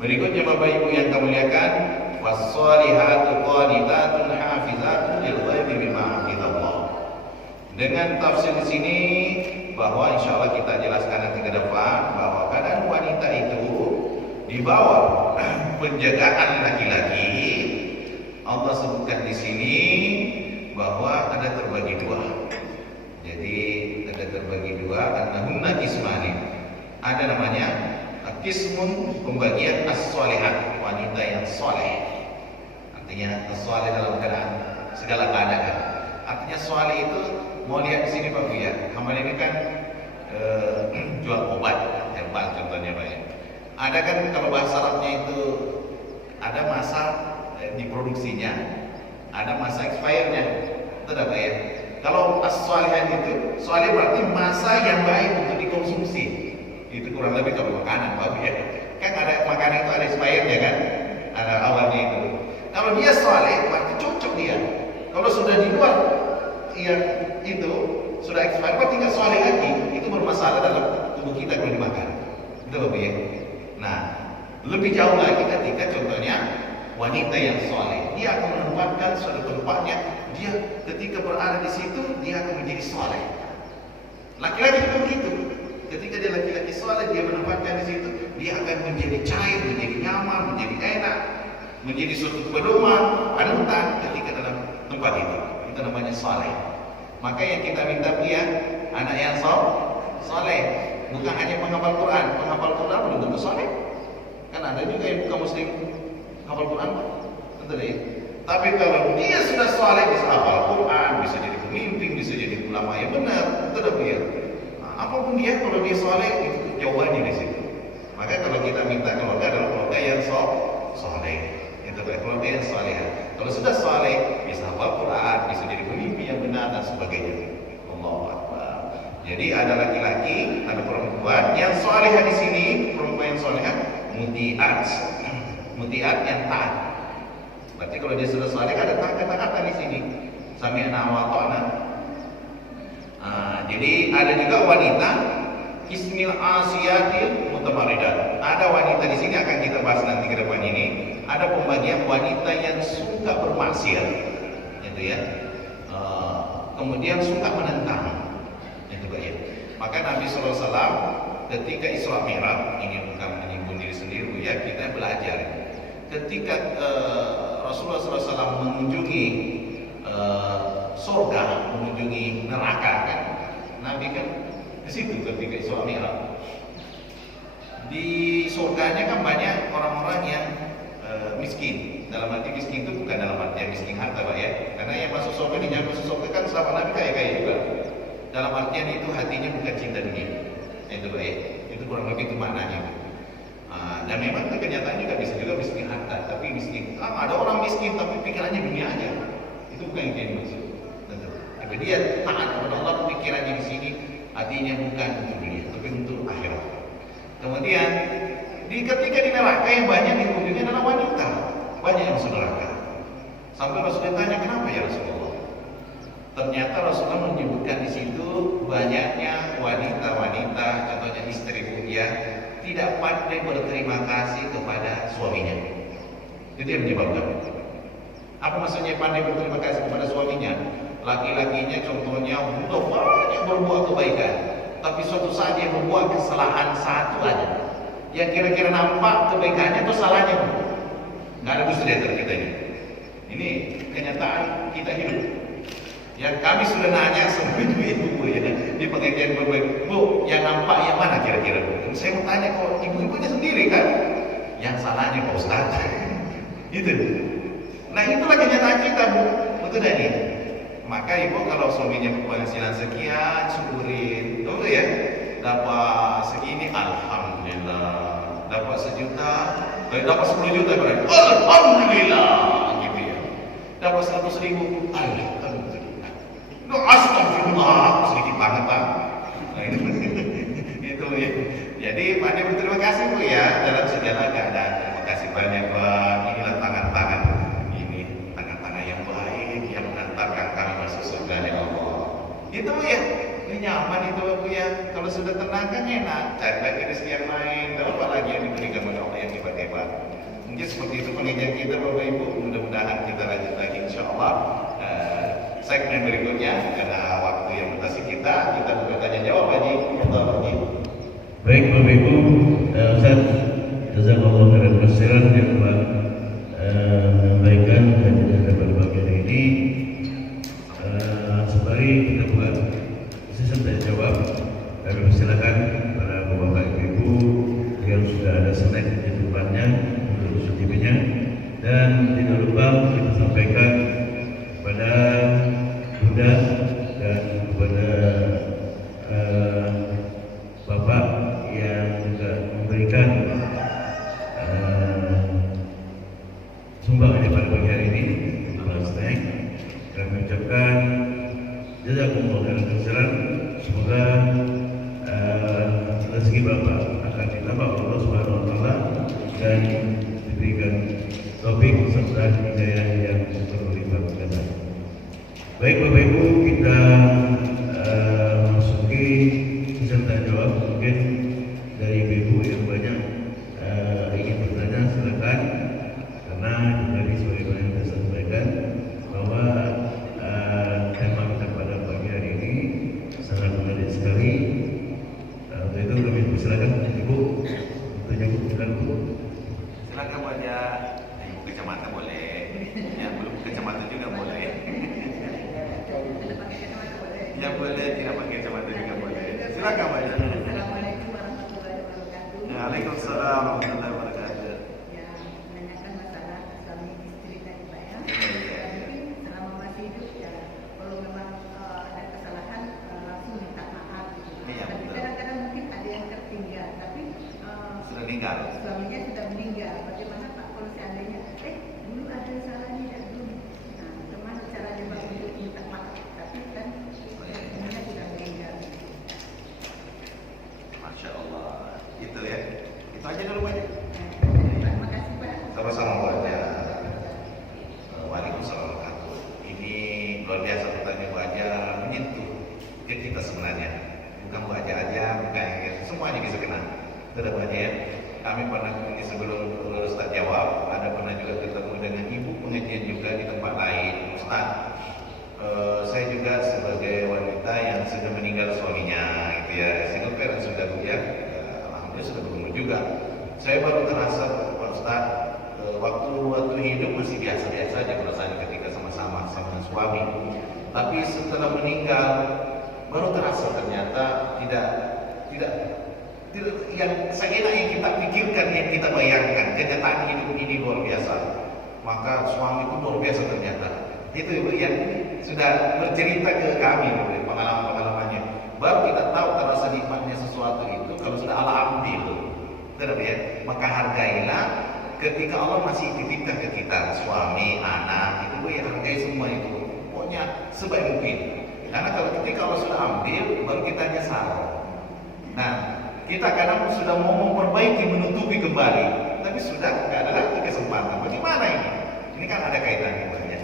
Berikutnya Bapak Ibu yang kemuliakan, was-shalihatu qanitatun hafizatun lil ghaibi bima hafizallah. Dengan tafsir di sini bahwa insyaallah kita jelaskan nanti ke depan bahwa keadaan wanita itu di bawah penjagaan laki-laki. Allah sebutkan di sini bahwa ada terbagi dua. Jadi ada terbagi dua, annahunna qismani. Ada namanya qismun, pembagian as-shalihat, wanita yang soleh. Artinya as-soleh dalam keadaan segala keadaan. Artinya soleh itu, mau lihat di sini Pak Buya, hamba ini kan jual obat herbal contohnya Pak ya. Ada kan kalau bahasa Arabnya itu ada masa diproduksinya, ada masa expirednya, itu ada Pak ya. Kalau as-shalihat itu, soleh berarti masa yang baik untuk dikonsumsi. Itu kurang lebih kalau makanan Pak ya. Kan ada makanan itu ada expirednya kan, ada awalnya itu. Kalau dia soleh berarti cocok dia. Kalau sudah di luar yang itu sudah expired, tinggal soleh lagi, itu bermasalah dalam tubuh kita kalau dimakan. Itu Bapak ya. Nah, lebih jauh lagi ketika contohnya wanita yang soleh, dia akan menempatkan suatu tempatnya. Dia ketika berada di situ, dia akan menjadi soleh. Laki-laki juga begitu. Ketika dia laki-laki soleh, dia menempatkan di situ, dia akan menjadi cair, menjadi nyaman, menjadi enak, menjadi suatu pedoman, panutan ketika dalam tempat itu. Itu namanya soleh. Maka yang kita minta dia anak yang soleh, bukan hanya menghafal Quran. Menghafal Quran belum tentu soleh. Kan ada juga yang bukan muslim hafal Quran, tentu ya. Tapi kalau dia sudah soleh, bisa hafal Quran, bisa jadi pemimpin, bisa jadi ulama yang benar, itu dah dia. Nah, apapun dia, kalau dia soleh, itu jawabannya di situ. Maka kalau kita minta keluarga adalah keluarga yang soleh, itu keluarga yang soleh. Kalau sudah soleh, bisa hafal Quran, bisa jadi pemimpin yang benar dan sebagainya. Allahu Akbar. Jadi ada laki-laki, ada perempuan yang soleh di sini, perempuan yang soleh, mutiat yang taat. Berarti kalau dia sudah soleh ada kata-kata di sini. Sami'na wa ata'na. Jadi ada juga wanita ismil asiyatil mutamaridat. Ada wanita di sini akan kita bahas nanti ke depan ini. Ada pembagian wanita yang suka bermaksiat, gitu ya. Kemudian suka menentang, itu Pak ya. Maka Nabi SAW ketika Isra Mi'raj, ini bukan menyinggung diri sendiri ya, kita belajar. Ketika Rasulullah SAW mengunjungi surga, mengunjungi neraka kan, Nabi kan di situ ketika Isra Mi'raj. Di surganya kan banyak orang-orang yang miskin. Dalam arti miskin itu bukan dalam arti miskin harta Pak ya. Karena yang masuk surga, yang masuk surga kan sahabat Nabi kaya-kaya juga. Dalam artian itu hatinya bukan cinta dunia. Itu Pak ya. Itu kurang lebih itu maknanya. Dan memang kenyataan juga bisa juga miskin harta, tapi miskin. Ada orang miskin tapi pikirannya dunia aja. Itu bukan yang dia maksud. Tapi dia taat kepada Allah, pikirannya di sini hatinya bukan untuk dunia, tapi untuk akhirat. Kemudian ketika di neraka yang banyak dikunjungi adalah wanita, banyak yang masuk neraka. Sampai Rasulullah tanya, kenapa ya Rasulullah? Ternyata Rasulullah menyebutkan di situ banyaknya wanita-wanita, contohnya istri dia tidak pandai berterima kasih kepada suaminya. Itu yang menyebabkan. Apa maksudnya pandai berterima kasih kepada suaminya? Laki-lakinya contohnya sudah banyak berbuat kebaikan, tapi suatu saat dia membuat kesalahan satu aja, yang kira-kira nampak kebaikannya itu salahnya. Nggak ada musuh di antara kita ini. Ini kenyataan kita hidup. Yang kami sudah nanya sama ibu-ibu ya di pengajian berbaik, Bu, yang nampak yang mana kira-kira Bu? Saya mau tanya kok ibu-ibunya sendiri kan? Yang salahnya Pak Ustaz. Gitu. Nah itulah kenyataan kita Bu, betul dan ini. Maka ibu kalau suaminya penghasilan sekian, syukurin, betul ya? Dapat segini, alhamdulillah. Dapat 1 juta, dapat 10 juta berarti, alhamdulillah, gitu ya. Dapat 100.000, alhamdulillah. Astagfirullah, sedikit banget Pak. Nah, itu ya. Jadi pandai berterima kasih Bu ya dalam segala keadaan. Terima kasih banyak Pak. Inilah tangan-tangan ini, tangan-tangan yang baik yang mengantarkan kami masuk surga ya Allah. Itu Bu ya. Ini nyaman itu Bu ya. Kalau sudah tenang kan enak. Cari lagi rezeki yang lain. Dan apa lagi yang diberikan oleh Allah yang hebat-hebat. Mungkin seperti itu pengajian kita Bapak Ibu. Mudah-mudahan kita lanjut lagi insyaallah. Segmen berikutnya karena waktu yang batasi kita buka tanya jawab lagi. Baik Bapak Ibu, Ustaz, jazakallahu khairan katsiran yang telah menyampaikan kajian pada pagi hari ini. Sembari kita buka Baik Bapak Ibu, kita masuki peserta jawab. Mungkin dari Ibu yang banyak ingin bertanya, silakan. Karena tadi sebagaimana yang saya sampaikan bahwa tema kita pada pagi hari ini sangat menarik sekali. Untuk itu kami persilakan Ibu bertanya. Silakan Bu. Silakan baca ibu kacamata boleh, yang belum kacamata juga boleh. Yang boleh tidak pakai kacamata juga boleh. Silakan baca. Assalamualaikum warahmatullahi wabarakatuh. Waalaikumsalam warahmatullahi wabarakatuh. Ya, menanyakan masalah suami istri tadi Pak ya. Mungkin selama masih hidup ya, kalau memang ada kesalahan langsung minta maaf gitu. Iya, Tapi betul. kadang-kadang mungkin ada yang tertinggal, tapi Sudah meninggal. suaminya sudah meninggal. Bagaimana Pak kalau seandainya dulu ada salah nih dan dulu. Nah, gimana caranya Pak untuk minta maaf? Tapi kan suaminya sudah meninggal. Masya Allah. Itu ya. Itu aja dulu Pak. Terima kasih Pak. Sama-sama Bu Aja. Waalaikumsalam warahmatullahi wabarakatuh. Ini luar biasa pertanyaan Bu Aja, menyentuh ke kita sebenarnya. Bukan Bu Aja aja, bukan semuanya bisa kena. Sudah Bu Aja ya. Kami pernah sebelum Ustaz jawab, ada pernah juga ketemu dengan ibu pengajian juga di tempat lain. Ustaz, saya juga sebagai wanita yang sudah meninggal suaminya, gitu ya. Single parent sudah Bu ya. Alhamdulillah sudah berumur juga. Saya baru terasa Pak Ustaz, waktu hidup masih biasa-biasa aja perasaan ketika sama-sama sama suami. Tapi setelah meninggal baru terasa ternyata tidak yang seenak yang kita pikirkan, yang kita bayangkan. Kenyataan hidup ini luar biasa. Maka suami itu luar biasa ternyata. Itu Ibu yang sudah bercerita ke kami pengalaman-pengalamannya. Baru kita tahu terasa nikmatnya sesuatu itu kalau sudah Allah ambil. Betul ya? Maka hargailah ketika Allah masih titipkan ke kita suami, anak, itu ya hargai semua itu. Pokoknya sebaik mungkin. Karena kalau ketika Allah sudah ambil, baru kita nyesal. Nah, kita kadang sudah mau memperbaiki, menutupi kembali, tapi sudah nggak ada lagi kesempatan. Bagaimana ini? Ini kan ada kaitannya banyak.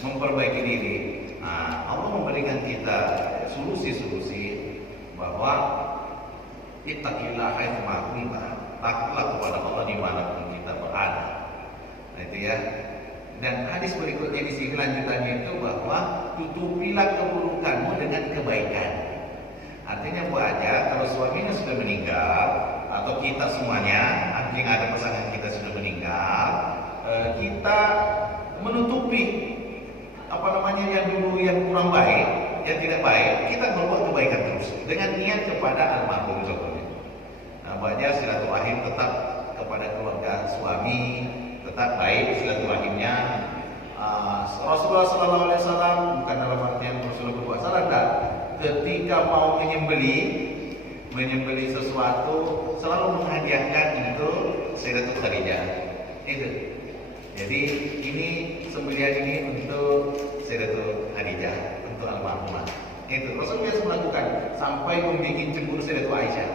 Memperbaiki diri. Nah, Allah memberikan kita solusi-solusi bahwa ittaqillah haitsu ma kunta. Takutlah kepada Allah dimanapun kita berada. Nah, itu ya. Dan hadis berikutnya di sini lanjutannya itu bahwa tutupilah keburukanmu dengan kebaikan. Artinya Bu Aja, kalau suaminya sudah meninggal atau kita semuanya, artinya ada pasangan kita sudah meninggal, kita menutupi yang dulu yang kurang baik, yang tidak baik, kita berbuat kebaikan terus dengan niat kepada almarhum contohnya. Nah, Bu Aja silaturahim tetap kepada keluarga suami, tetap baik silaturahimnya. Rasulullah SAW bukan dalam artian Rasulullah berbuat salah, enggak. Ketika mau menyembeli sesuatu selalu menghadiahkan itu Sayyidatul Khadijah. Itu. Jadi ini sembelihan ini untuk Sayyidatul Khadijah, untuk almarhumah. Itu Rasul biasa melakukan sampai membuat cemburu Sayyidatul Aisyah.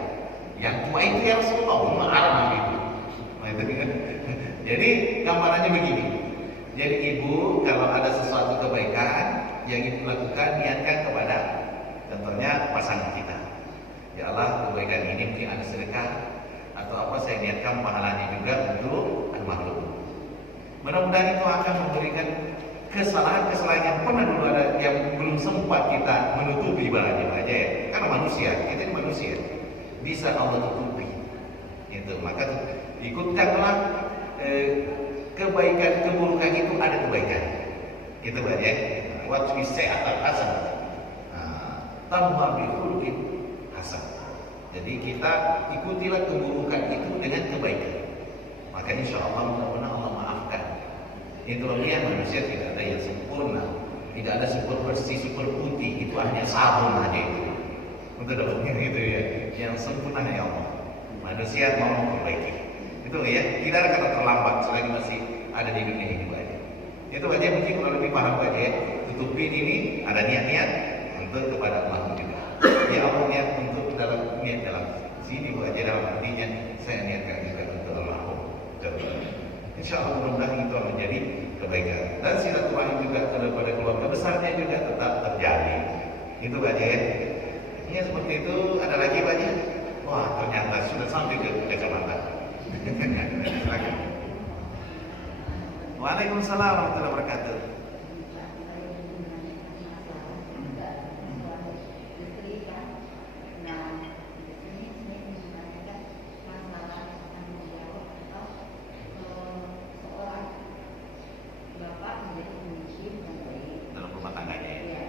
Yang tua itu ya Rasulullah, marah gitu. Nah, itu kan. Jadi gambarannya begini. Jadi ibu kalau ada sesuatu kebaikan yang ibu lakukan, niatkan kepada contohnya pasangan kita. Ya Allah, kebaikan ini mungkin ada sedekah atau apa, saya niatkan pahalanya juga untuk almarhum. Mudah-mudahan itu akan memberikan kesalahan-kesalahan yang pernah dulu ada yang belum sempat kita menutupi ibaratnya aja ya. Karena manusia, kita ini manusia, bisa Allah tutupi. Itu maka ikutkanlah kebaikan, keburukan itu ada kebaikan. Itu aja. What we say atas hasan. Tambah bikhuluqin hasan. Jadi kita ikutilah keburukan itu dengan kebaikan. Maka insya Allah mudah-mudahan Allah maafkan. Itulah dia, manusia tidak ada yang sempurna, tidak ada super bersih, super putih. Itu hanya sabun aja itu. Untuk dapatnya gitu ya. Yang sempurna hanya Allah. Manusia mau memperbaiki. Itu ya. Tidak akan terlambat selagi masih ada di dunia ini aja. Itu aja mungkin kalau lebih paham aja ya. Tutupin ini ada niat-niat untuk kepada Allah juga. Ya Allah niat untuk dalam niat dalam sini aja dalam artinya saya niatkan juga untuk almarhum. Insya Allah mudah-mudahan itu akan menjadi kebaikan. Dan silaturahim juga kepada keluarga besarnya juga tetap terjadi. Itu Pak Haji ya. Ya seperti itu. Ada lagi Pak Haji? Wah ternyata sudah sampai ke kecamatan. Silakan. Waalaikumsalam warahmatullahi wabarakatuh. Dalam rumah tangganya ya.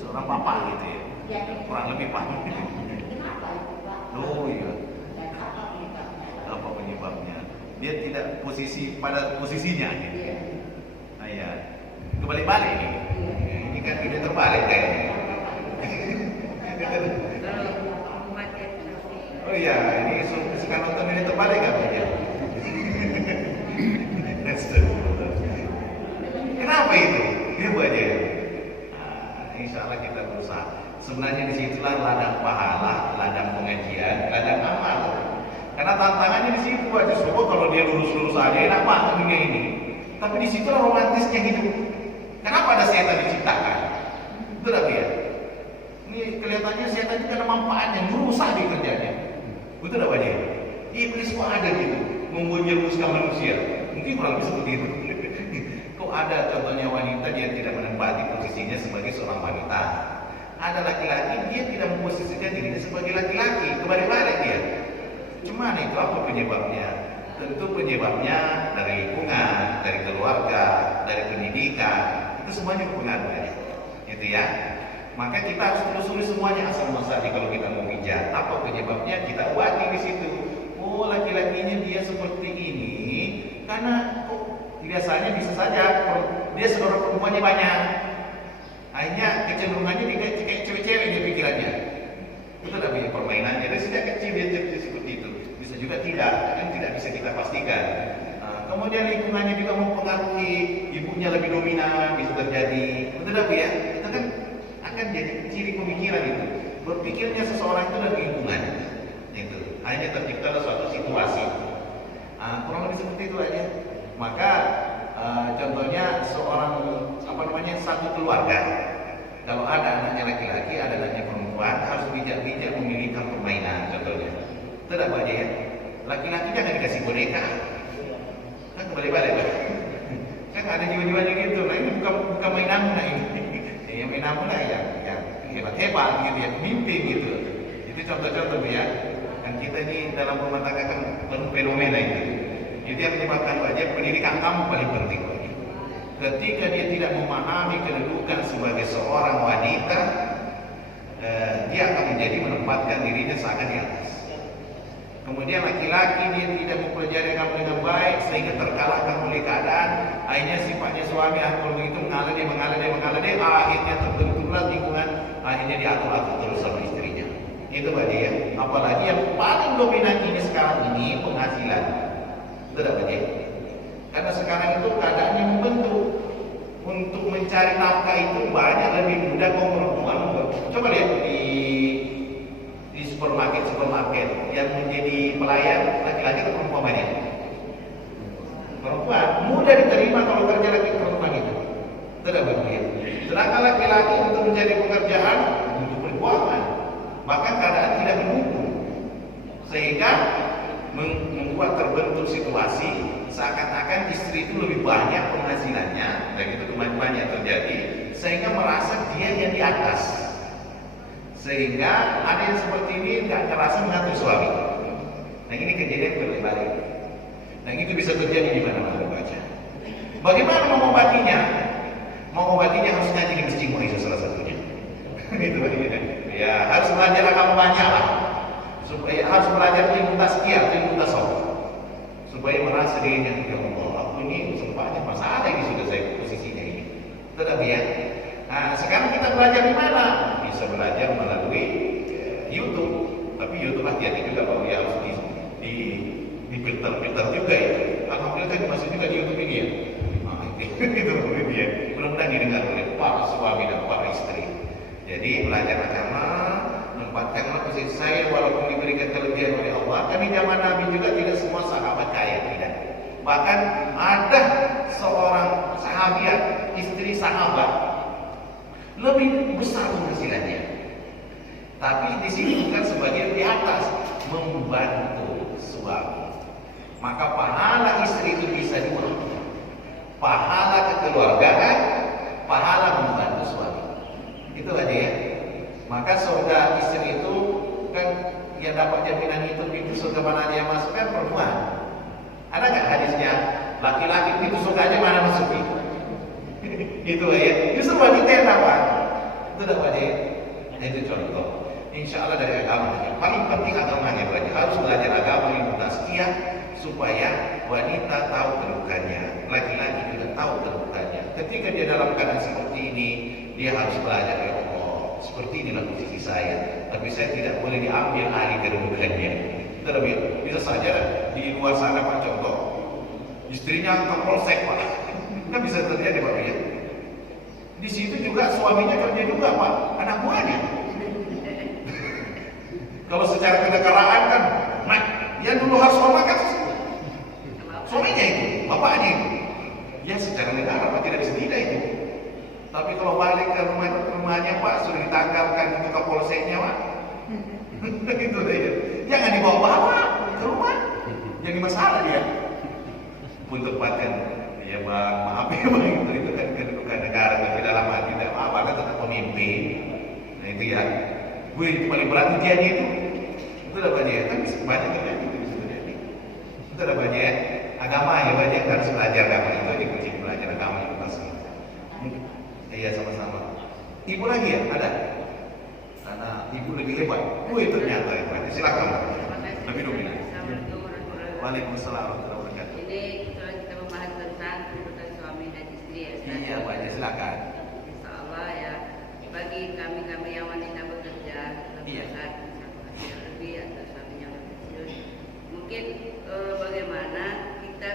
Seorang bapak gitu ya. Kurang lebih paham. Kenapa itu Pak? Oh iya. Dan apa penyebabnya? Apa penyebabnya? Dia tidak pada posisinya gitu. Iya. Nah ya. Kebalik-balik ini. Ini kan tidak terbalik kayaknya. Oh iya, ini sekarang nonton ini terbalik kan ya? Kenapa itu? Ini Bu aja. Insya Allah kita berusaha. Sebenarnya disitulah ladang pahala, ladang pengajian, ladang amal. Karena tantangannya di situ aja. Semua kalau dia lurus-lurus aja enak banget dunia ini. Tapi disitulah romantisnya hidup. Kenapa ada setan diciptakan? Betul tak ya? Ini kelihatannya setan itu karena manfaatnya, merusak di kerjanya. Betul tak ya? Iblis kok ada gitu, menjerumuskan manusia. Mungkin kurang lebih seperti itu. Kok ada contohnya wanita dia tidak menempati posisinya sebagai seorang wanita. Ada laki-laki dia tidak memposisikan dirinya sebagai laki-laki. Kebalik-balik dia. Cuman itu apa penyebabnya? Tentu penyebabnya dari lingkungan, dari keluarga, dari pendidikan. Itu semuanya berpengaruh. Gitu ya. Maka kita harus telusuri semuanya asal muasal kalau kita mau pijat. Apa penyebabnya? Kita obati di situ. Oh, laki-lakinya dia seperti ini karena biasanya bisa saja dia saudara perempuannya banyak. Akhirnya kecenderungannya dia kayak cewek-cewek dia pikirannya. Itu udah punya permainannya. Dari sejak kecil dia seperti itu. Bisa juga tidak, kan tidak bisa kita pastikan. Kemudian lingkungannya juga mempengaruhi, ibunya lebih dominan bisa terjadi. Betul tak ya? Itu kan akan jadi ciri pemikiran itu. Berpikirnya seseorang itu dari lingkungan. Itu hanya terciptalah suatu situasi. Kurang lebih seperti itu aja. Maka contohnya seorang satu keluarga. Kalau ada anaknya laki-laki, ada anaknya perempuan, harus bijak-bijak memilihkan permainan. Contohnya, tidak aja ya. Laki-laki jangan dikasih boneka. Kan kembali-balik Pak. Kan ada jiwa-jiwanya gitu. Nah ini bukan mainan nah ini. Yang mainan lah yang hebat-hebat gitu, yang pemimpin gitu. Itu contoh-contoh ya. Kan kita ini dalam rumah tangga kan penuh fenomena itu. Itu yang menyebabkan aja pendidikan kamu paling penting. Ketika dia tidak memahami kedudukan sebagai seorang wanita, dia akan menempatkan dirinya sangat di atas. Kemudian laki-laki dia tidak mempelajari kamu dengan baik sehingga terkalahkan oleh keadaan. Akhirnya sifatnya suami kalau begitu mengalah dia, akhirnya terbentuklah lingkungan, akhirnya diatur-atur terus sama istrinya. Itu Pak ya. Apalagi yang paling dominan ini sekarang ini penghasilan. Itu Pak ya. Karena sekarang itu keadaannya membentuk untuk mencari nafkah itu banyak lebih mudah kaum perempuan. Coba lihat di supermarket yang menjadi pelayan laki-laki atau perempuan banyak? Perempuan mudah diterima kalau kerja laki perempuan itu. Tidak begitu. Sedangkan laki-laki untuk mencari pekerjaan untuk perjuangan, bahkan keadaan tidak mendukung, sehingga membuat terbentuk situasi seakan-akan istri itu lebih banyak penghasilannya, dan itu kemajuan yang terjadi, sehingga merasa dia yang di atas, sehingga ada yang seperti ini nggak ngerasa mengatur suami. Nah ini kejadian berbalik. Dan itu bisa terjadi di mana-mana baca. Bagaimana mengobatinya? Mengobatinya harus ngaji di masjid itu salah satunya. Itu ya harus belajar agama banyak lah. Supaya harus belajar ilmu tazkiyah, ilmu tasawuf. Supaya merasa dirinya ya Allah, aku ini banyak masalah ini sudah saya posisinya ini. Tetapi ya, nah, sekarang kita belajar di mana? Bisa belajar melalui YouTube. Tapi YouTube hati-hati juga bahwa ya harus di filter juga ya. Alhamdulillah kan masuk juga di YouTube ini ya. Nah, itu dia. Mudah-mudahan didengar oleh para suami dan para istri. Jadi belajar agama, menempatkan posisi saya walaupun diberikan kelebihan oleh Allah. Kan di zaman Nabi juga tidak semua sahabat kaya, tidak. Bahkan ada seorang sahabiat, istri sahabat lebih besar penghasilannya. Tapi di sini bukan sebagian di atas, membantu suami. Maka pahala istri itu bisa dua. Pahala kekeluargaan, pahala membantu suami. Itu aja ya. Maka surga istri itu kan yang dapat jaminan itu pintu surga mana dia masuk kan perempuan. Ada nggak hadisnya? Laki-laki pintu surganya mana masuknya? Itu ya. Justru wanita yang dapat. Itu dapat ya. Itu contoh. Insya Allah dari agama. Yang paling penting agamanya belajar. Harus belajar agama ilmu tazkiyah supaya wanita tahu kedudukannya, laki-laki juga tahu kedudukannya. Ketika dia dalam keadaan seperti ini, dia harus belajar ya Allah. Seperti inilah posisi saya, tapi saya tidak boleh diambil alih kedudukannya. Terlebih bisa saja di luar sana Pak contoh, istrinya kapolsek Pak, kan bisa terjadi Pak ya. Di situ juga suaminya kerja juga Pak, anak buahnya. Kalau secara kenegaraan kan, nah, yang dulu harus hormat kan suaminya itu, bapaknya itu. Ya secara negara Pak tidak bisa tidak itu. Tapi kalau balik ke rumahnya Pak sudah ditanggalkan ke kapolseknya Pak. Gitu deh ya. Jangan dibawa-bawa ke rumah. Jadi masalah dia. Pun tempatkan ya Bang, maaf ya Bang, itu kan kedudukan negara tapi dalam hati tidak apa kan tetap pemimpin. Nah itu ya. Gue paling berat ujiannya itu. Itu dapat dia. Tapi banyak kan itu bisa terjadi. Itu dapat dia. Agama ya banyak harus belajar agama itu dikunci belajar agama itu pasti. Iya sama-sama. Ibu lagi ya ada. Karena ibu lebih hebat. Ternyata hebat. Silakan. Lebih dominan. Waalaikumsalam warahmatullahi wabarakatuh. Ini kita membahas tentang kedudukan suami dan istri ya. Iya banyak silakan. Insya Allah ya bagi kami yang wanita bekerja Iya. penghasilan lebih atau suaminya lebih kecil, mungkin bagaimana kita,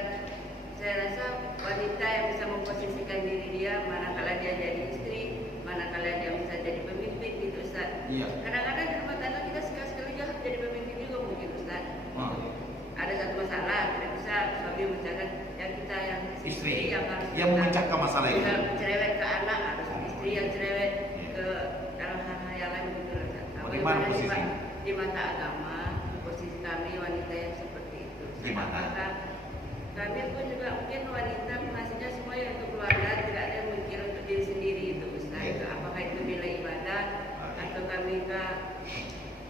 saya rasa wanita yang bisa memposisikan diri dia manakala dia jadi istri, manakala dia bisa jadi pemimpin gitu Ustaz. Iya. Kadang-kadang di rumah tangga kita sekali-sekali juga harus jadi pemimpin juga mungkin Ustaz. Ada satu masalah, tidak bisa suami menjaga yang kita yang Istri yang harus yang memecahkan masalah itu. cerewet ke anak, harus istri yang cerewet ke dalam hal-hal yang lain gitu Ustaz. Bagaimana posisi? Di mata agama, posisi kami wanita yang seperti itu. Di mata? Kami pun juga mungkin wanita penghasilannya semuanya untuk keluarga, tidak ada yang mikir untuk diri sendiri itu Ustaz. Iya. Apakah itu nilai ibadah atau kami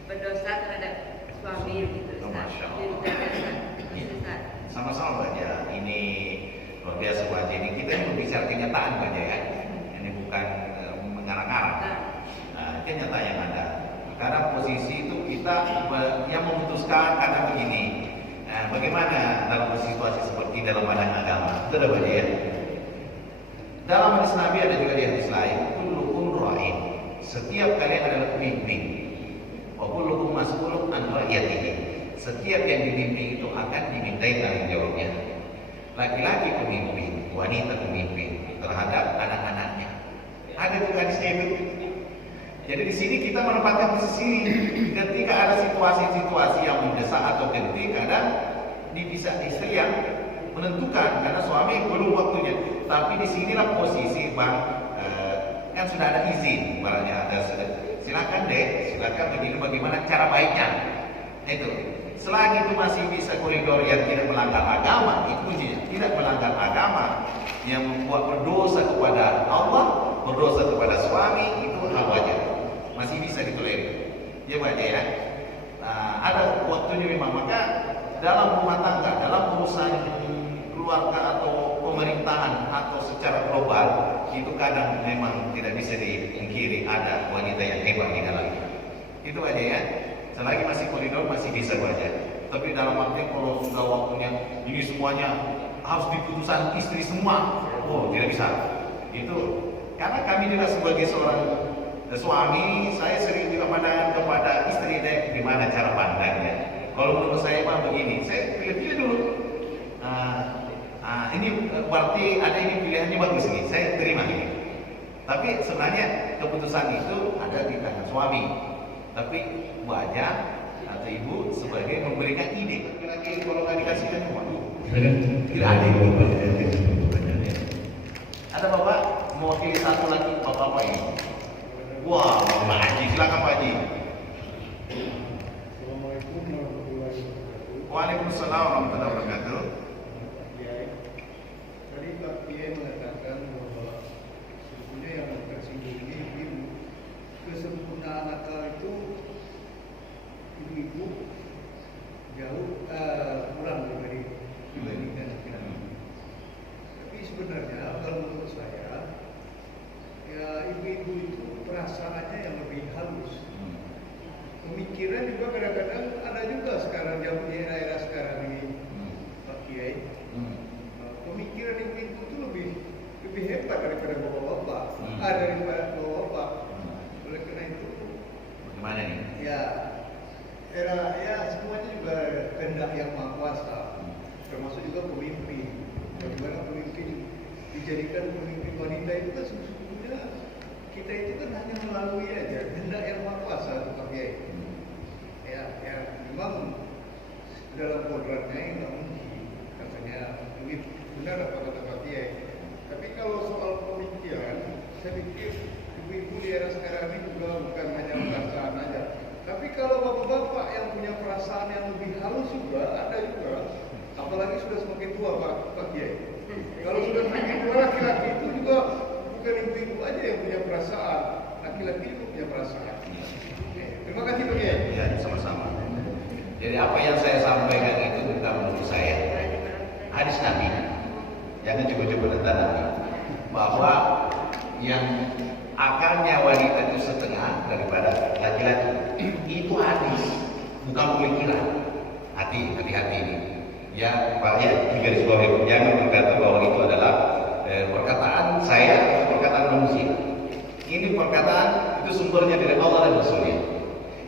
berdosa terhadap suami gitu Ustaz. Masya Allah. Jadi jangan Ustaz. Sama-sama Mbak ya. Ini luar biasa Mbak. Jadi kita ini berbicara kenyataan Mbak ya. Ini bukan mengarang-arang. Nah, kenyataan yang ada. Karena posisi itu kita yang memutuskan karena begini. Nah, bagaimana dalam situasi seperti dalam badan agama? Itu ada banyak ya. Dalam hadis Nabi ada juga di hadis lain, kullukum ra'in. Setiap kalian adalah pemimpin. Wa kullukum mas'ulun an ra'iyatihi. Setiap yang dibimbing itu akan dimintai tanggung jawabnya. Laki-laki pemimpin, wanita pemimpin terhadap anak-anaknya. Ada juga hadisnya itu. Jadi di sini kita menempatkan posisi ketika ada situasi-situasi yang mendesak atau genting, kadang bisa istri yang menentukan karena suami belum waktunya. Tapi di sinilah posisi Bang, kan sudah ada izin, barangnya ada silakan deh, silakan begini bagaimana cara baiknya. Itu. Selagi itu masih bisa koridor yang tidak melanggar agama, itu kuncinya. Tidak melanggar agama yang membuat berdosa kepada Allah, berdosa kepada suami, itu hal wajar. Masih bisa ditolerir. Ya Pak ya. Nah, ada waktunya memang. Maka dalam rumah tangga, dalam urusan keluarga atau pemerintahan atau secara global, itu kadang memang tidak bisa dipungkiri ada wanita yang hebat di dalamnya. Itu aja ya. Selagi masih koridor masih bisa saja. Tapi dalam arti kalau sudah waktunya ini semuanya harus diputusan istri semua. Oh, tidak bisa. Itu karena kami juga sebagai seorang suami, saya sering juga pandangan kepada istri deh, gimana cara pandangnya. Kalau menurut saya mah begini, saya pilih dulu. Ini berarti ada ini pilihannya bagus nih, saya terima ini. Tapi sebenarnya keputusan itu ada di tangan suami. Tapi wajah atau ibu sebagai memberikan ide. Lagi kalau nggak dikasihkan, waduh, tidak ada yang ada bapak mewakili satu lagi bapak ini. Wah, Pak Haji, silakan Pak Haji. Assalamualaikum warahmatullahi wabarakatuh. Waalaikumsalam warahmatullahi wabarakatuh. Tadi Pak Kiai mengatakan bahwa sebetulnya yang tersinggung ini ibu. Kesempurnaan akal itu ibu-ibu jauh kurang dibandingkan laki-laki. Tapi sebenarnya kalau menurut saya, ya ibu-ibu itu perasaannya yang lebih halus. Pemikiran juga kadang-kadang ada juga sekarang jauh di era-era sekarang ini, Pak Kiai. Pemikiran ibu-ibu itu lebih hebat daripada bapak-bapak, daripada bapak-bapak. Oleh karena itu, Bagaimana nih? ya era ya semuanya juga kehendak yang maha kuasa, termasuk juga pemimpin. Bagaimana pemimpin dijadikan pemimpin wanita itu kan sesungguhnya kita itu kan hanya melalui aja kehendak yang maha kuasa itu Pak Kiai. Ya memang dalam kodratnya yang nggak mungkin katanya ini benar apa kata Pak Kiai. Tapi kalau soal pemikiran, saya pikir ibu-ibu di era sekarang ini juga bukan hanya perasaan aja. Tapi kalau bapak-bapak yang punya perasaan yang lebih halus juga ada juga. Apalagi sudah semakin tua Pak Kiai. Kalau sudah semakin tua laki-laki itu juga bukan ibu-ibu aja yang punya perasaan, laki-laki juga punya perasaan. Terima kasih Pak Kiai. Ya, sama-sama. Jadi apa yang saya sampaikan itu bukan menurut saya. Hadis Nabi. Jangan coba-coba datang Nabi. Bahwa yang akalnya wanita itu setengah daripada laki-laki. Itu hadis, bukan pemikiran. Hati-hati ini. Ya, Pak ya, di garis bawah jangan berkata bahwa itu adalah perkataan saya atau perkataan manusia. Ini perkataan itu sumbernya dari Allah dan Rasulnya.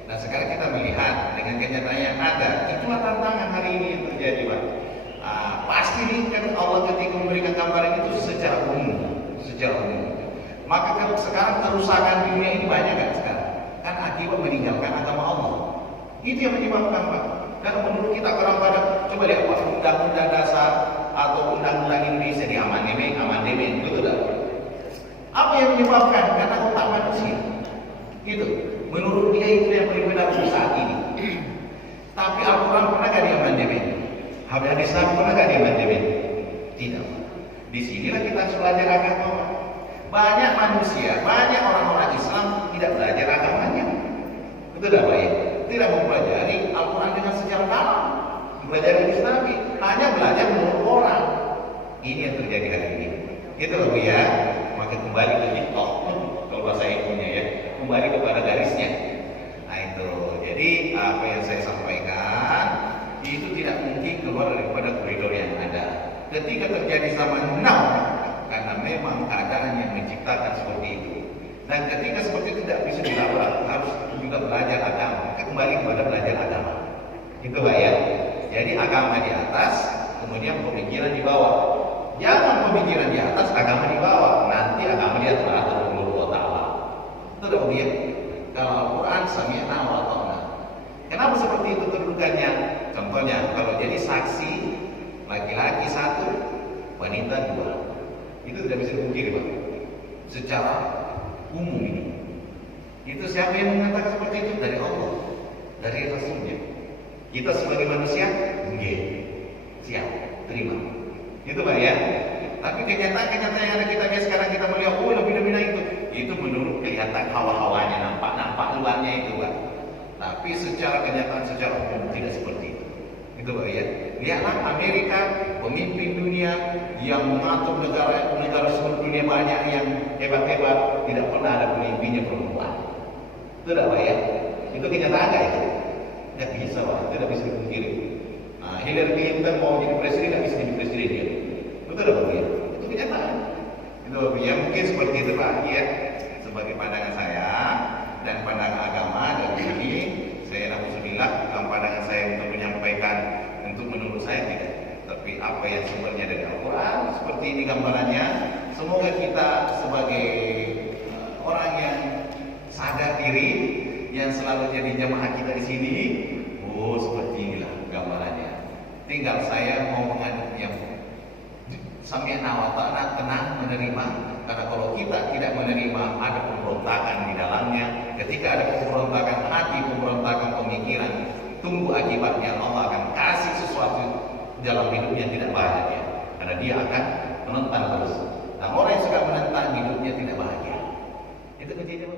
Nah sekarang kita melihat dengan kenyataan yang ada, itulah tantangan hari ini yang terjadi, Pak. Pasti nih kan Allah ketika memberikan gambaran itu secara umum. Maka kalau sekarang kerusakan dunia ini banyak kan sekarang, kan akibat meninggalkan agama Allah. Itu yang menyebabkan, Pak. Karena menurut kita orang pada coba lihat Pak, undang-undang dasar atau undang-undang Indonesia di amandemen, betul tak? Apa yang menyebabkan? Karena otak manusia. Gitu. Menurut dia itu yang paling benar untuk saat ini. Tapi Al-Quran pernah gak diamandemen? Hadis Nabi pernah gak diamandemen? Tidak. Disinilah kita harus belajar agama. Banyak manusia, banyak orang-orang Islam tidak belajar agamanya. Betul tak Pak ya? Tidak mempelajari Al-Quran dengan secara dalam, belajar hadis Nabi, hanya belajar menurut orang. Ini yang terjadi hari ini. Itu loh ya. Maka kembali ke hitoh, kalau bahasa ilmunya ya, kembali kepada garisnya. Nah itu. Jadi apa yang saya sampaikan itu tidak mungkin keluar daripada koridor yang ada. Ketika terjadi zaman now, karena memang keadaan yang menciptakan seperti itu. Dan ketika seperti itu tidak bisa dilakukan, harus juga belajar agama. Kembali kepada belajar agama. Itu Pak ya. Jadi agama di atas, kemudian pemikiran di bawah. Jangan pemikiran di atas, agama di bawah. Nanti agama dia teratur Allah Ta'ala. Itu udah kemudian. Kalau Al-Quran sami'na wa ata'na. Kenapa seperti itu kedudukannya? Contohnya, kalau jadi saksi laki-laki satu, wanita dua. Itu tidak bisa dipungkiri Pak. Secara umum ini. Itu siapa yang mengatakan seperti itu? Dari Allah, dari Rasulnya. Kita sebagai manusia, enggak, siap, terima. Itu Pak ya. Tapi kenyataan yang ada kita lihat sekarang, kita melihat lebih-lebih itu. Itu menurut kelihatan hawa-hawanya, nampak luarnya itu Pak. Tapi secara kenyataan, secara umum tidak seperti itu. Itu Pak ya. Lihatlah Amerika, pemimpin dunia yang mengatur negara seluruh dunia banyak yang hebat-hebat, tidak pernah ada pemimpinnya perempuan. Itu dah Pak ya. Itu kenyataan nggak itu? Tidak bisa Pak, tidak bisa dipungkiri. Hillary Clinton mau jadi presiden, tidak bisa jadi presiden dia. Betul apa ya? Itu kenyataan. Itu ya mungkin seperti itu Pak ya. Sebagai pandangan saya dan pandangan agama dari sini, saya alhamdulillah bukan pandangan saya untuk menyampaikan untuk menurut saya tidak. Tapi apa yang sumbernya dari Al-Quran seperti ini gambarannya. Semoga kita sebagai orang yang sadar diri, yang selalu jadi jamaah kita di sini, oh seperti inilah gambarannya. Tinggal saya mau mengaduk yang Sami'na wa ta'na, tenang menerima. Karena kalau kita tidak menerima, ada pemberontakan di dalamnya. Ketika ada pemberontakan hati, pemberontakan pemikiran, tunggu akibatnya. Allah akan kasih sesuatu dalam hidupnya tidak bahagia. Karena dia akan menentang terus. Nah, orang yang suka menentang hidupnya tidak bahagia. Itu kejadian.